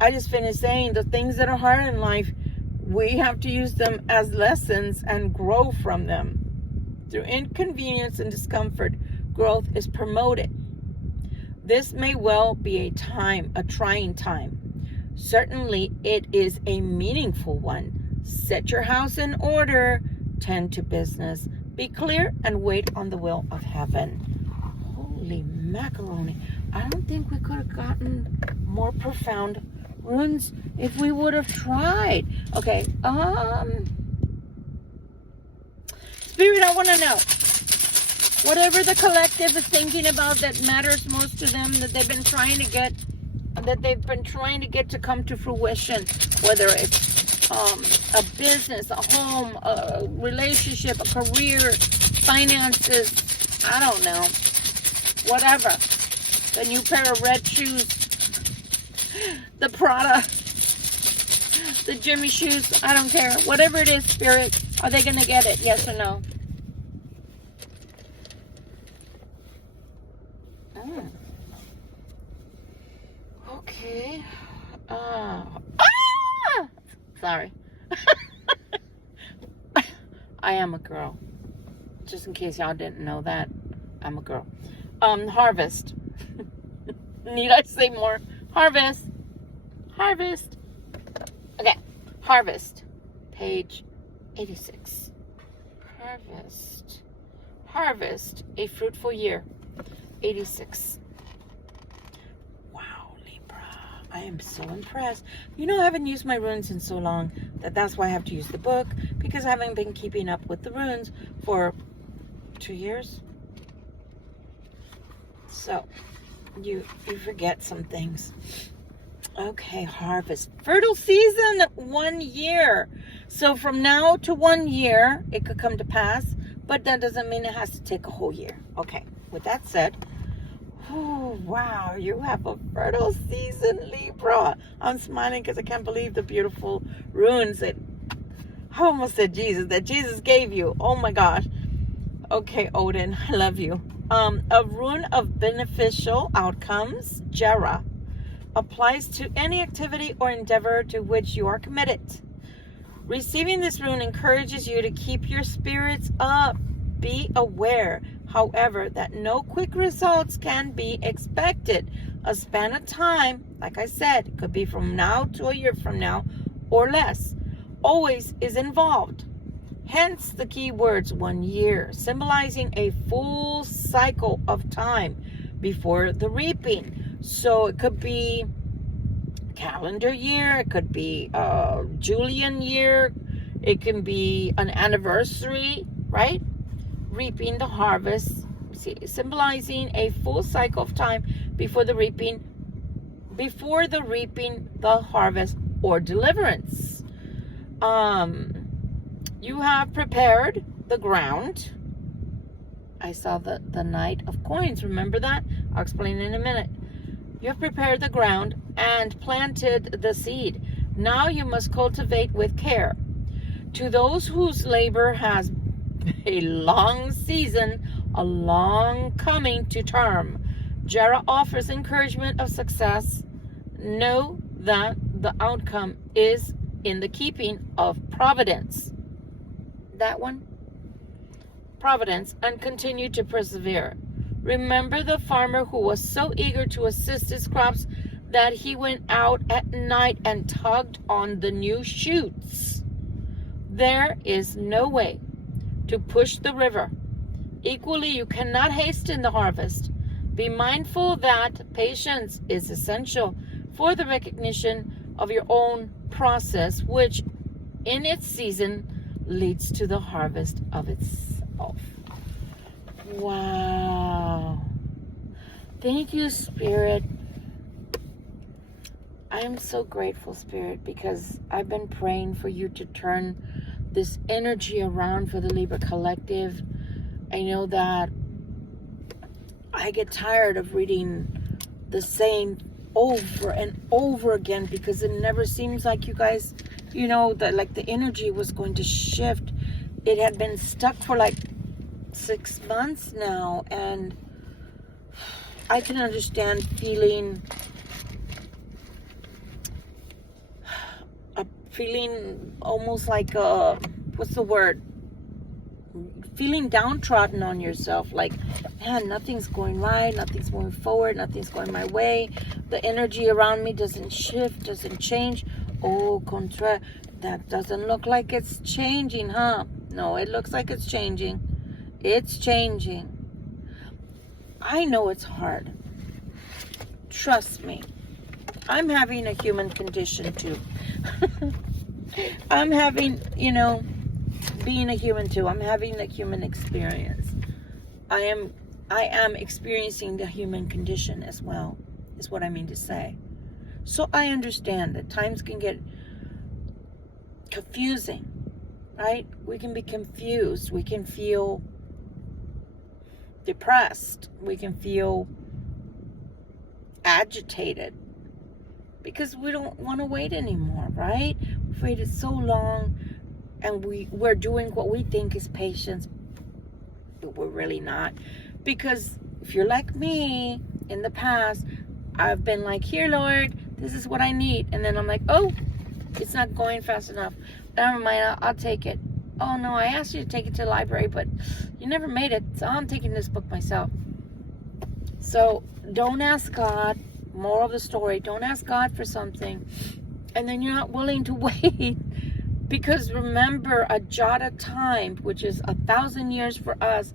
the things that are hard in life, we have to use them as lessons and grow from them. Through inconvenience and discomfort, growth is promoted. This may well be a trying time. Certainly, it is a meaningful one. Set your house in order, tend to business, be clear, and wait on the will of heaven. Holy macaroni. I don't think we could have gotten more profound runes if we would have tried. Okay, Spirit, I want to know, whatever the collective is thinking about that matters most to them, that they've been trying to get to come to fruition, whether it's a business, a home, a relationship, a career, finances, I don't know, whatever. The new pair of red shoes, the Prada, the Jimmy shoes, I don't care. Whatever it is, Spirit, are they going to get it? Yes or no? Okay. Sorry. I am a girl. Just in case y'all didn't know that, I'm a girl. Harvest. Need I say more? Harvest. Harvest. Okay. Harvest. Page 86. Harvest. Harvest. A fruitful year. 86. Wow, Libra. I am so impressed. You know, I haven't used my runes in so long that's why I have to use the book, because I haven't been keeping up with the runes for 2 years. So, you forget some things. Okay, harvest. Fertile season, 1 year. So from now to 1 year, it could come to pass, but that doesn't mean it has to take a whole year. Okay, with that said, Oh, wow, you have a fertile season, Libra. I'm smiling because I can't believe the beautiful runes that I almost said Jesus, that Jesus gave you. Oh my gosh. Okay, Odin, I love you. A rune of beneficial outcomes, Jera, applies to any activity or endeavor to which you are committed. Receiving this rune encourages you to keep your spirits up. Be aware, however, that no quick results can be expected. A span of time, like I said, it could be from now to a year from now or less, always is involved. Hence the key words 1 year, symbolizing a full cycle of time before the reaping. So it could be calendar year, it could be Julian year, it can be an anniversary, right? Reaping the harvest, symbolizing a full cycle of time before the reaping, the harvest, or deliverance. You have prepared the ground. I saw the Knight of Coins. Remember that? I'll explain in a minute. You have prepared the ground and planted the seed. Now you must cultivate with care. To those whose labor has a long season, a long coming to term, Jera offers encouragement of success. Know that the outcome is in the keeping of providence. That one? Providence, and continue to persevere. Remember the farmer who was so eager to assist his crops that he went out at night and tugged on the new shoots. There is no way to push the river. Equally, you cannot hasten the harvest. Be mindful that patience is essential for the recognition of your own process, which in its season leads to the harvest of itself. Wow. Thank you, Spirit. I am so grateful, Spirit, because I've been praying for you to turn this energy around for the Libra Collective. I know that I get tired of reading the same over and over again because it never seems like you guys, you know, that like the energy was going to shift. It had been stuck for like 6 months now, and I can understand feeling almost like what's the word? Feeling downtrodden on yourself, like, man, nothing's going right, nothing's moving forward, nothing's going my way. The energy around me doesn't shift, doesn't change. Oh, contra, that doesn't look like it's changing, huh? No, it looks like it's changing. It's changing. I know it's hard. Trust me. I'm having a human condition too. I'm having, you know, being a human too. I'm having a human experience. I am experiencing the human condition as well, is what I mean to say. So I understand that times can get confusing, right? We can be confused. We can feel depressed. We can feel agitated because we don't want to wait anymore, right? We've waited so long, and we're doing what we think is patience, but we're really not. Because if you're like me, in the past, I've been like, here, Lord, this is what I need. And then I'm like, oh, it's not going fast enough. Never mind, I'll take it. Oh, no, I asked you to take it to the library, but you never made it, so I'm taking this book myself. So don't ask God, moral of the story, don't ask God for something, and then you're not willing to wait. Because remember, a jot of time, which is 1,000 years for us,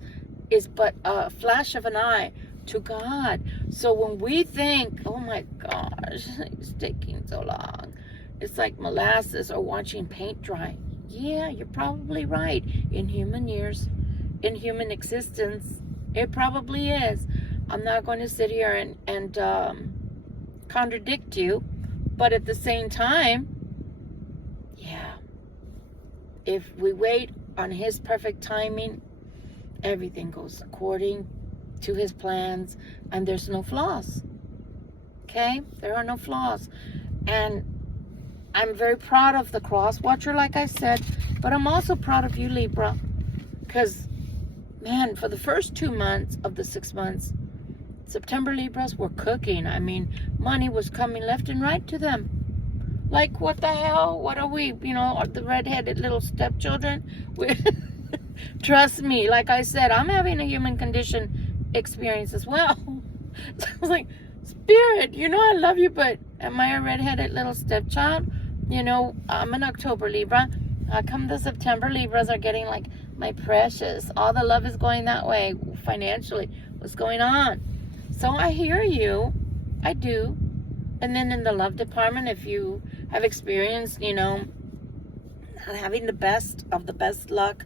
is but a flash of an eye to God. So when we think, oh my gosh, it's taking so long, it's like molasses or watching paint dry. Yeah, you're probably right. In human years, in human existence, it probably is. I'm not going to sit here and contradict you, but at the same time, yeah, if we wait on His perfect timing, everything goes according to his plans, and there's no flaws. Okay? There are no flaws. And I'm very proud of the cross watcher, like I said, but I'm also proud of you, Libra, because, man, for the first 2 months of the 6 months, September Libras were cooking. I mean, money was coming left and right to them. Like, what the hell? What are we, the redheaded little stepchildren? Trust me, like I said, I'm having a human condition experience as well. So I was like, Spirit, I love you, but am I a redheaded little stepchild? I'm an October Libra. Come the September Libras are getting like, my precious. All the love is going that way financially. What's going on? So I hear you. I do. And then in the love department, if you have experienced, having the best of the best luck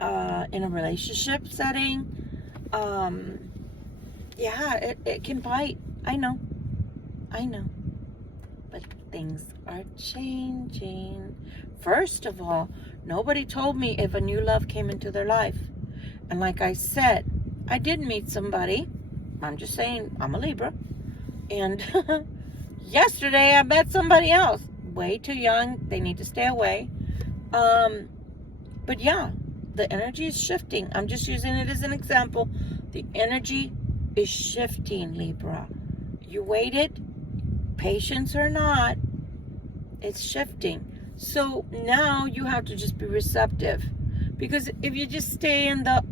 in a relationship setting, it can bite. I know. But things are changing. First of all, nobody told me if a new love came into their life. And like I said, I did meet somebody. I'm just saying, I'm a Libra. And yesterday I met somebody else. Way too young. They need to stay away. But yeah, the energy is shifting. I'm just using it as an example. The energy is shifting, Libra. You waited, patience or not, it's shifting. So now you have to just be receptive. Because if you just stay in the,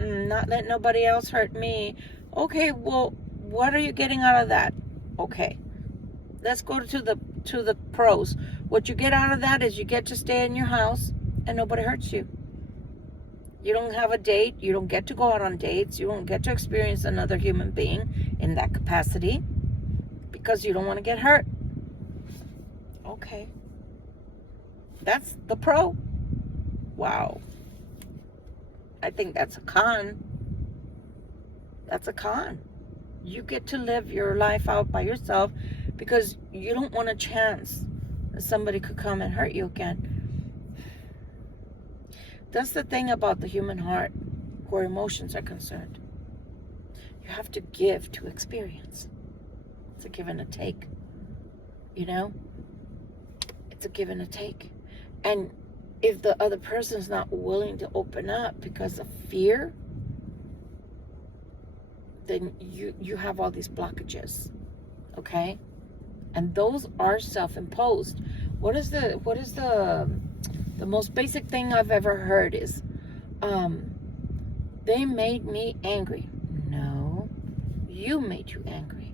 not let nobody else hurt me. Okay, well, what are you getting out of that? Okay, let's go to the pros. What you get out of that is you get to stay in your house and nobody hurts you. You don't have a date. You don't get to go out on dates. You don't get to experience another human being in that capacity because you don't want to get hurt. Okay. That's the pro. Wow. I think that's a con. That's a con. You get to live your life out by yourself because you don't want a chance that somebody could come and hurt you again. That's the thing about the human heart where emotions are concerned. You have to give to experience. It's a give and a take. It's a give and a take. And if the other person's not willing to open up because of fear, then you have all these blockages. Okay? And those are self-imposed. What is the most basic thing I've ever heard is, they made me angry. No, you made you angry.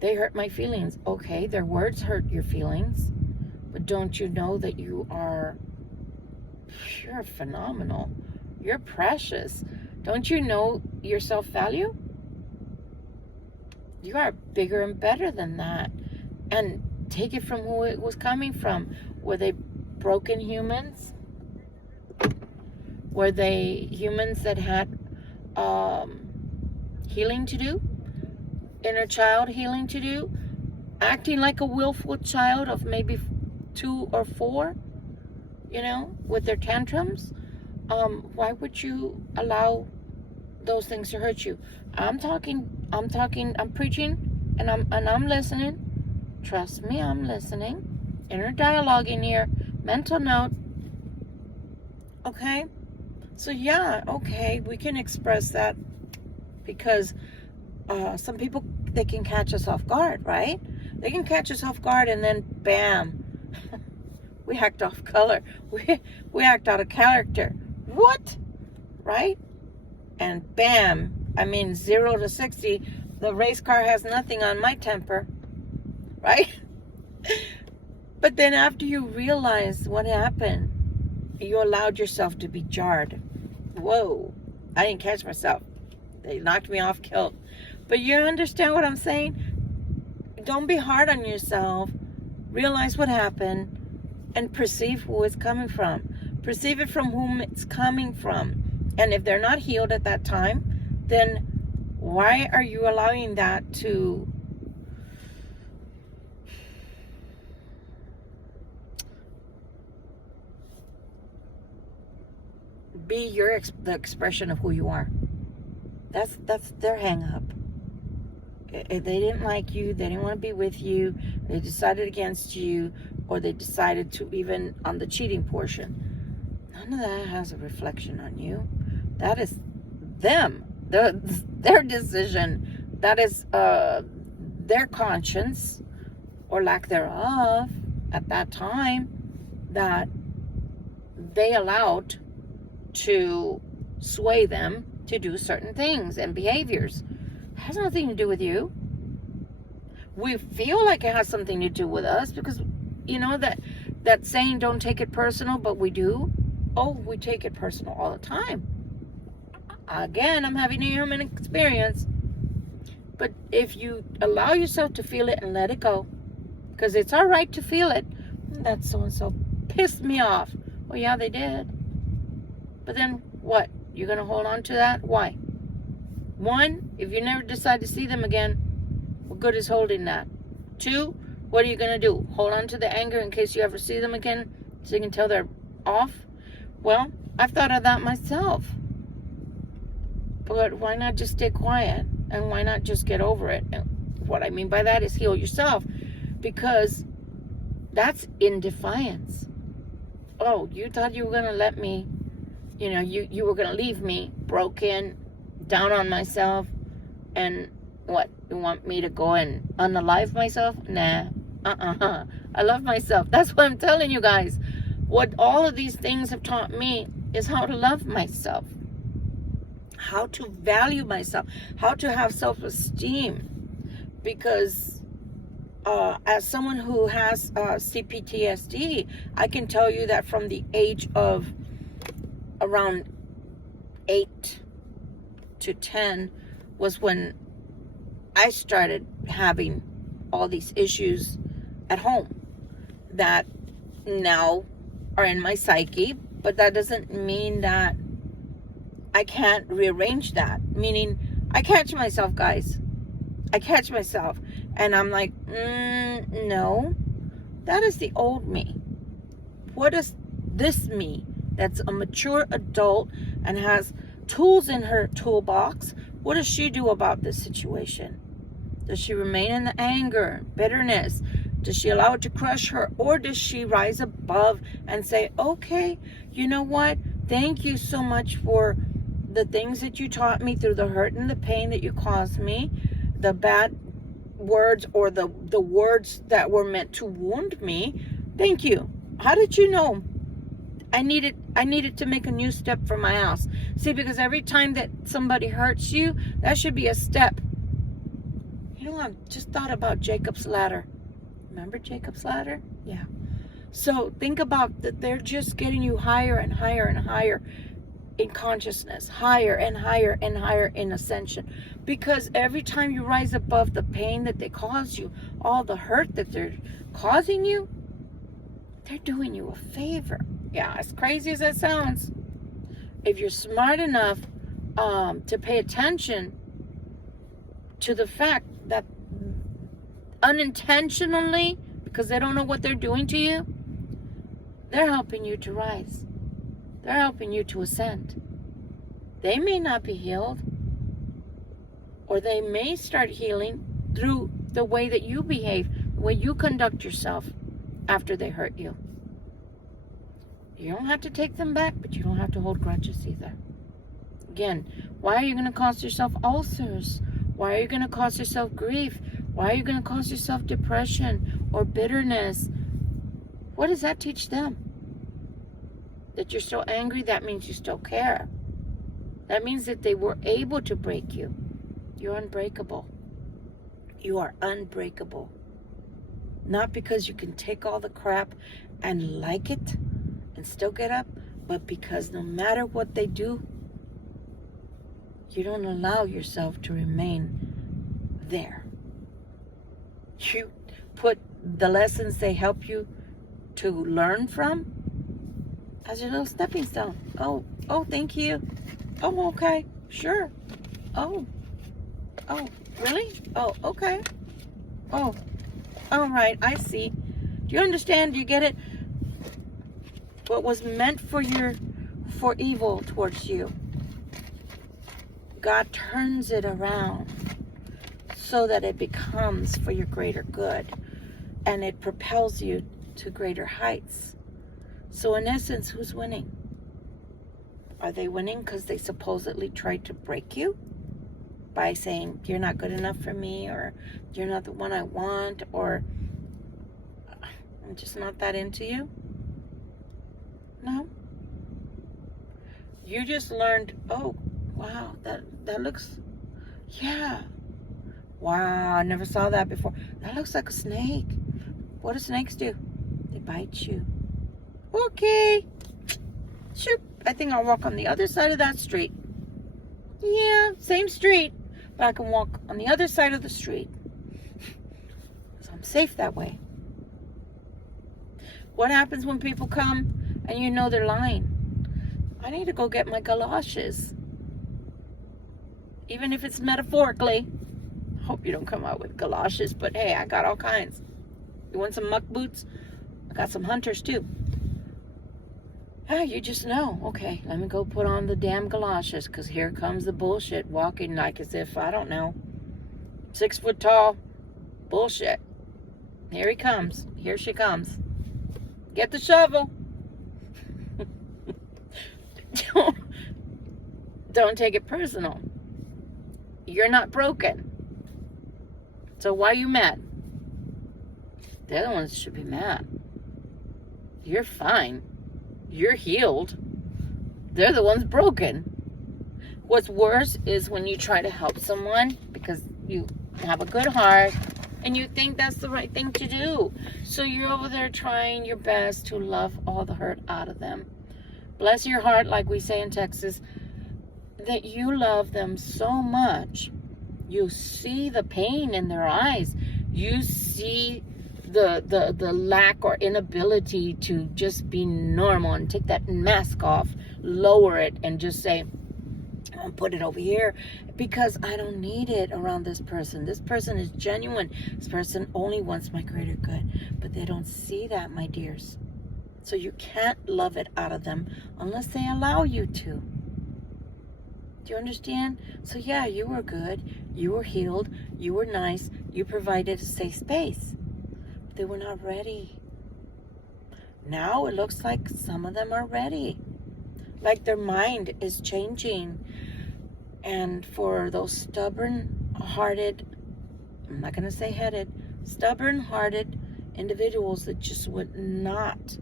They hurt my feelings. Okay, their words hurt your feelings, but don't you know that you're phenomenal. You're precious. Don't you know your self-value? You are bigger and better than that. And take it from who it was coming from. Were they broken humans? Were they humans that had healing to do? Inner child healing to do? Acting like a willful child of maybe 2 or 4, with their tantrums? Why would you allow those things to hurt you? I'm preaching, and I'm listening. Trust me, I'm listening. Inner dialogue in here. Mental note. Okay? So yeah, okay, we can express that because some people, they can catch us off guard, right? They can catch us off guard and then bam, we act off color. We act out of character. What? Right? And bam, 0 to 60, the race car has nothing on my temper. Right? But then after you realize what happened, you allowed yourself to be jarred. Whoa, I didn't catch myself. They knocked me off kilt. But you understand what I'm saying? Don't be hard on yourself. Realize what happened and perceive who it's coming from. Perceive it from whom it's coming from. And if they're not healed at that time, then why are you allowing that to be the expression of who you are. That's their hang up. If they didn't like you, they didn't want to be with you, they decided against you, or they decided to, even on the cheating portion, none of that has a reflection on you. That is them, their decision. That is their conscience, or lack thereof, at that time, that they allowed to sway them to do certain things and behaviors. It has nothing to do with you. We feel like it has something to do with us because, you know, that saying, don't take it personal, but we do. Oh, we take it personal all the time. Again, I'm having a human experience. But if you allow yourself to feel it and let it go, because it's all right to feel it, that so-and-so pissed me off. Well, yeah, they did. But then what? You're going to hold on to that? Why? One, if you never decide to see them again, what good is holding that? Two, what are you going to do? Hold on to the anger in case you ever see them again so you can tell they're off? Well, I've thought of that myself. But why not just stay quiet? And why not just get over it? And what I mean by that is heal yourself. Because that's in defiance. Oh, you thought you were going to let me, you know, you were going to leave me broken, down on myself, and what? You want me to go and unalive myself? Nah. I love myself. That's what I'm telling you guys. What all of these things have taught me is how to love myself, how to value myself, how to have self-esteem. Because as someone who has CPTSD, I can tell you that from the age of around 8 to 10 was when I started having all these issues at home that now are in my psyche, but that doesn't mean that I can't rearrange that. Meaning, I catch myself, guys. I catch myself, and I'm like, no, that is the old me. What is this me that's a mature adult and has tools in her toolbox? What does she do about this situation? Does she remain in the anger, bitterness? Does she allow it to crush her? Or does she rise above and say, okay, you know what? Thank you so much for the things that you taught me through the hurt and the pain that you caused me, the bad words or the words that were meant to wound me. Thank you. How did you know I needed to make a new step for my house? See, because every time that somebody hurts you, that should be a step. You know, I just thought about Jacob's ladder. Remember Jacob's ladder? Yeah. So think about that. They're just getting you higher and higher and higher in consciousness, higher and higher and higher in ascension. Because every time you rise above the pain that they cause you, all the hurt that they're causing you, they're doing you a favor. Yeah, as crazy as that sounds, if you're smart enough to pay attention to the fact that unintentionally, because they don't know what they're doing to you, they're helping you to rise. They're helping you to ascend. They may not be healed, or they may start healing through the way that you behave, the way you conduct yourself after they hurt you. You don't have to take them back, but you don't have to hold grudges either. Again, why are you going to cause yourself ulcers? Why are you going to cause yourself grief? Why are you going to cause yourself depression or bitterness? What does that teach them? That you're so angry, that means you still care. That means that they were able to break you. You're unbreakable. You are unbreakable. Not because you can take all the crap and like it and still get up, but because no matter what they do, you don't allow yourself to remain there. You put the lessons they help you to learn from as your little stepping stone. Oh, thank you. Oh, okay, sure. Oh, really? Oh, okay. Oh, all right, I see. Do you understand? Do you get it? What was meant for your for evil towards you, God turns it around so that it becomes for your greater good, and it propels you to greater heights. So in essence, who's winning? Are they winning because they supposedly tried to break you by saying, you're not good enough for me, or you're not the one I want, or I'm just not that into you? No. You just learned, oh, wow, that looks, yeah. Wow, I never saw that before. That looks like a snake. What do snakes do? They bite you. Okay. Shoot. I think I'll walk on the other side of that street. Yeah, same street, but I can walk on the other side of the street. So I'm safe that way. What happens when people come and you know they're lying? I need to go get my galoshes. Even if it's metaphorically. Hope you don't come out with galoshes, but hey, I got all kinds. You want some muck boots? I got some hunters too. Yeah, you just know. Okay, let me go put on the damn galoshes, because here comes the bullshit walking like as if, I don't know, 6 foot tall bullshit. Here he comes. Here she comes. Get the shovel. Don't take it personal. You're not broken. So why are you mad? The other ones should be mad. You're fine. You're healed. They're the ones broken. What's worse is when you try to help someone because you have a good heart and you think that's the right thing to do. So you're over there trying your best to love all the hurt out of them. Bless your heart, like we say in Texas, that you love them so much. You see the pain in their eyes. You see the lack or inability to just be normal and take that mask off, lower it, and just say, I'll put it over here because I don't need it around this person. This person is genuine. This person only wants my greater good. But they don't see that, my dears. So you can't love it out of them unless they allow you to. Do you understand? So yeah, you were good. You were healed. You were nice. You provided a safe space. But they were not ready. Now it looks like some of them are ready. Like their mind is changing. And for those stubborn-hearted, I'm not going to say headed, stubborn-hearted individuals that just would not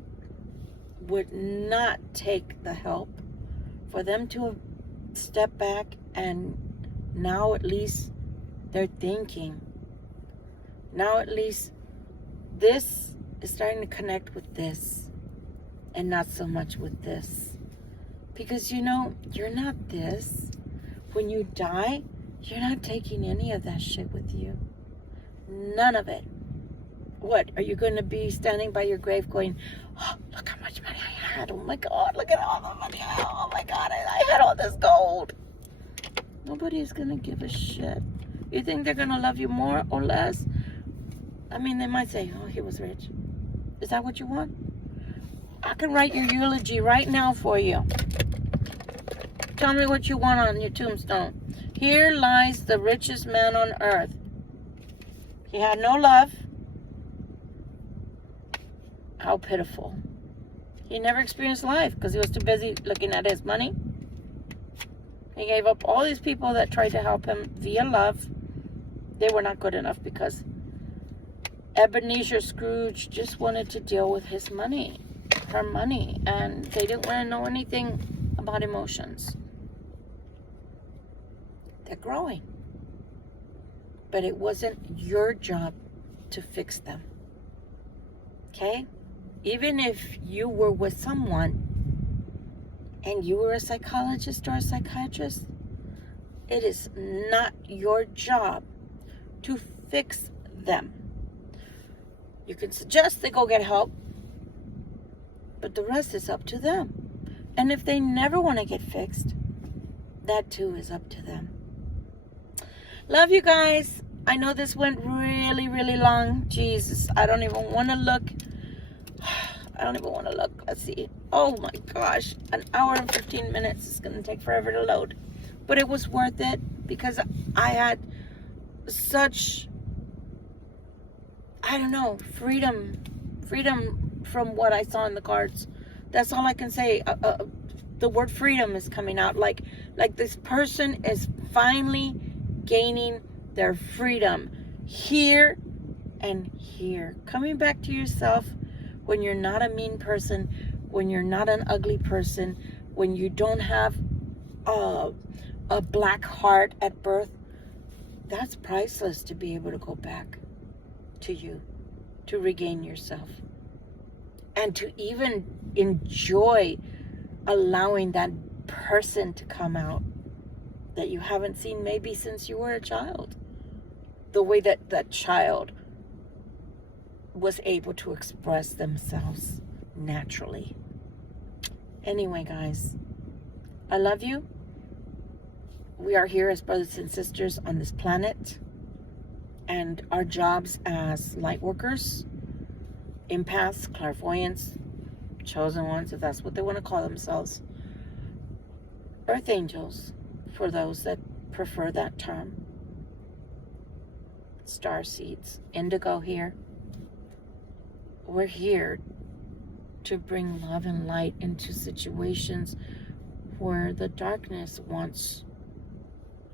take the help, for them to step back, and now at least they're thinking. Now at least this is starting to connect with this and not so much with this. Because you know, you're not this. When you die, you're not taking any of that shit with you. None of it. What, are you going to be standing by your grave going, oh, look how much money I had. Oh my God, look at all the money. Oh my God, I had all this gold. Nobody's going to give a shit. You think they're going to love you more or less? I mean, they might say, oh, he was rich. Is that what you want? I can write your eulogy right now for you. Tell me what you want on your tombstone. Here lies the richest man on earth. He had no love. How pitiful. He never experienced life because he was too busy looking at his money. He gave up all these people that tried to help him via love. They were not good enough because Ebenezer Scrooge just wanted to deal with his money, her money, and they didn't want to know anything about emotions. They're growing. But it wasn't your job to fix them. Okay? Even if you were with someone and you were a psychologist or a psychiatrist, it is not your job to fix them. You can suggest they go get help, but the rest is up to them. And if they never want to get fixed, that too is up to them. Love you guys. I know this went really, really long. Jesus, I don't even want to look. I don't even want to look. Let's see. Oh my gosh. An hour and 15 minutes. It's going to take forever to load. But it was worth it because I had such, I don't know, freedom from what I saw in the cards. That's all I can say. The word freedom is coming out. Like this person is finally gaining their freedom here and here. Coming back to yourself when you're not a mean person, when you're not an ugly person, when you don't have a black heart at birth. That's priceless, to be able to go back to you, to regain yourself, and to even enjoy allowing that person to come out that you haven't seen maybe since you were a child. The way that that child was able to express themselves naturally. Anyway, guys, I love you. We are here as brothers and sisters on this planet, and our jobs as light workers, empaths, clairvoyants, chosen ones, if that's what they want to call themselves, earth angels, for those that prefer that term, star seeds, indigo here. We're here to bring love and light into situations where the darkness wants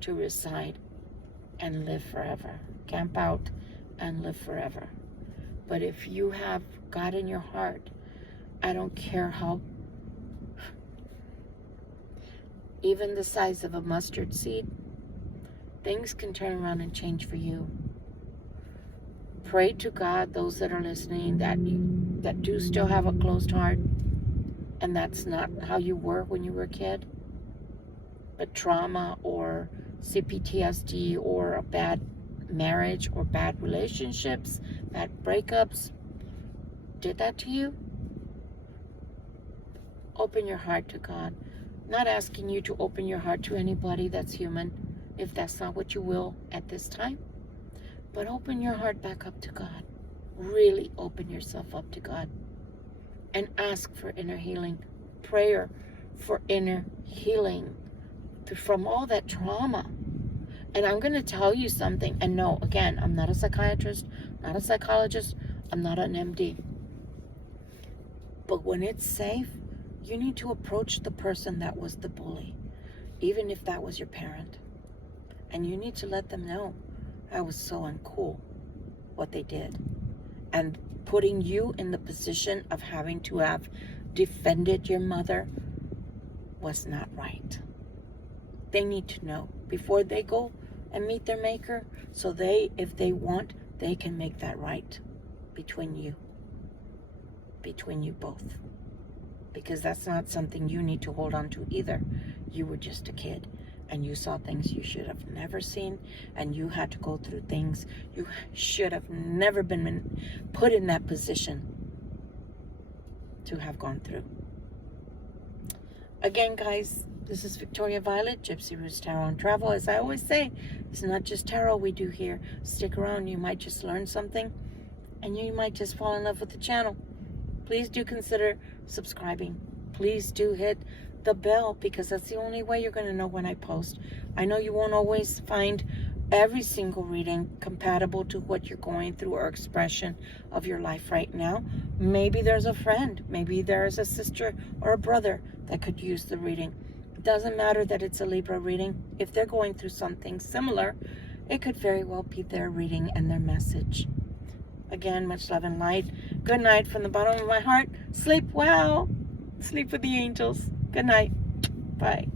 to reside and live forever, camp out and live forever. But if you have God in your heart, I don't care how, even the size of a mustard seed, things can turn around and change for you. Pray to God, those that are listening, that do still have a closed heart, and that's not how you were when you were a kid, but trauma or CPTSD or a bad marriage or bad relationships, bad breakups did that to you. Open your heart to God. Not asking you to open your heart to anybody that's human, if that's not what you will at this time. But open your heart back up to God. Really open yourself up to God. And ask for inner healing. Prayer for inner healing from all that trauma. And I'm going to tell you something. And no, again, I'm not a psychiatrist, not a psychologist. I'm not an MD. But when it's safe, you need to approach the person that was the bully, even if that was your parent. And you need to let them know that was so uncool what they did. And putting you in the position of having to have defended your mother was not right. They need to know before they go and meet their maker, so they, if they want, they can make that right between you both. Because that's not something you need to hold on to either. You were just a kid, and you saw things you should have never seen, and you had to go through things you should have never been put in that position to have gone through. Again, guys, this is Victoria Violet, Gypsy Roots Tarot and Travel. As I always say, it's not just tarot we do here. Stick around, you might just learn something, and you might just fall in love with the channel. Please do consider subscribing. Please do hit the bell, because that's the only way you're going to know when I post. I know you won't always find every single reading compatible to what you're going through or expression of your life right now. Maybe there's a friend, maybe there's a sister or a brother that could use the reading. It doesn't matter that it's a Libra reading. If they're going through something similar, it could very well be their reading and their message. Again, much love and light. Good night from the bottom of my heart. Sleep well. Sleep with the angels. Good night. Bye.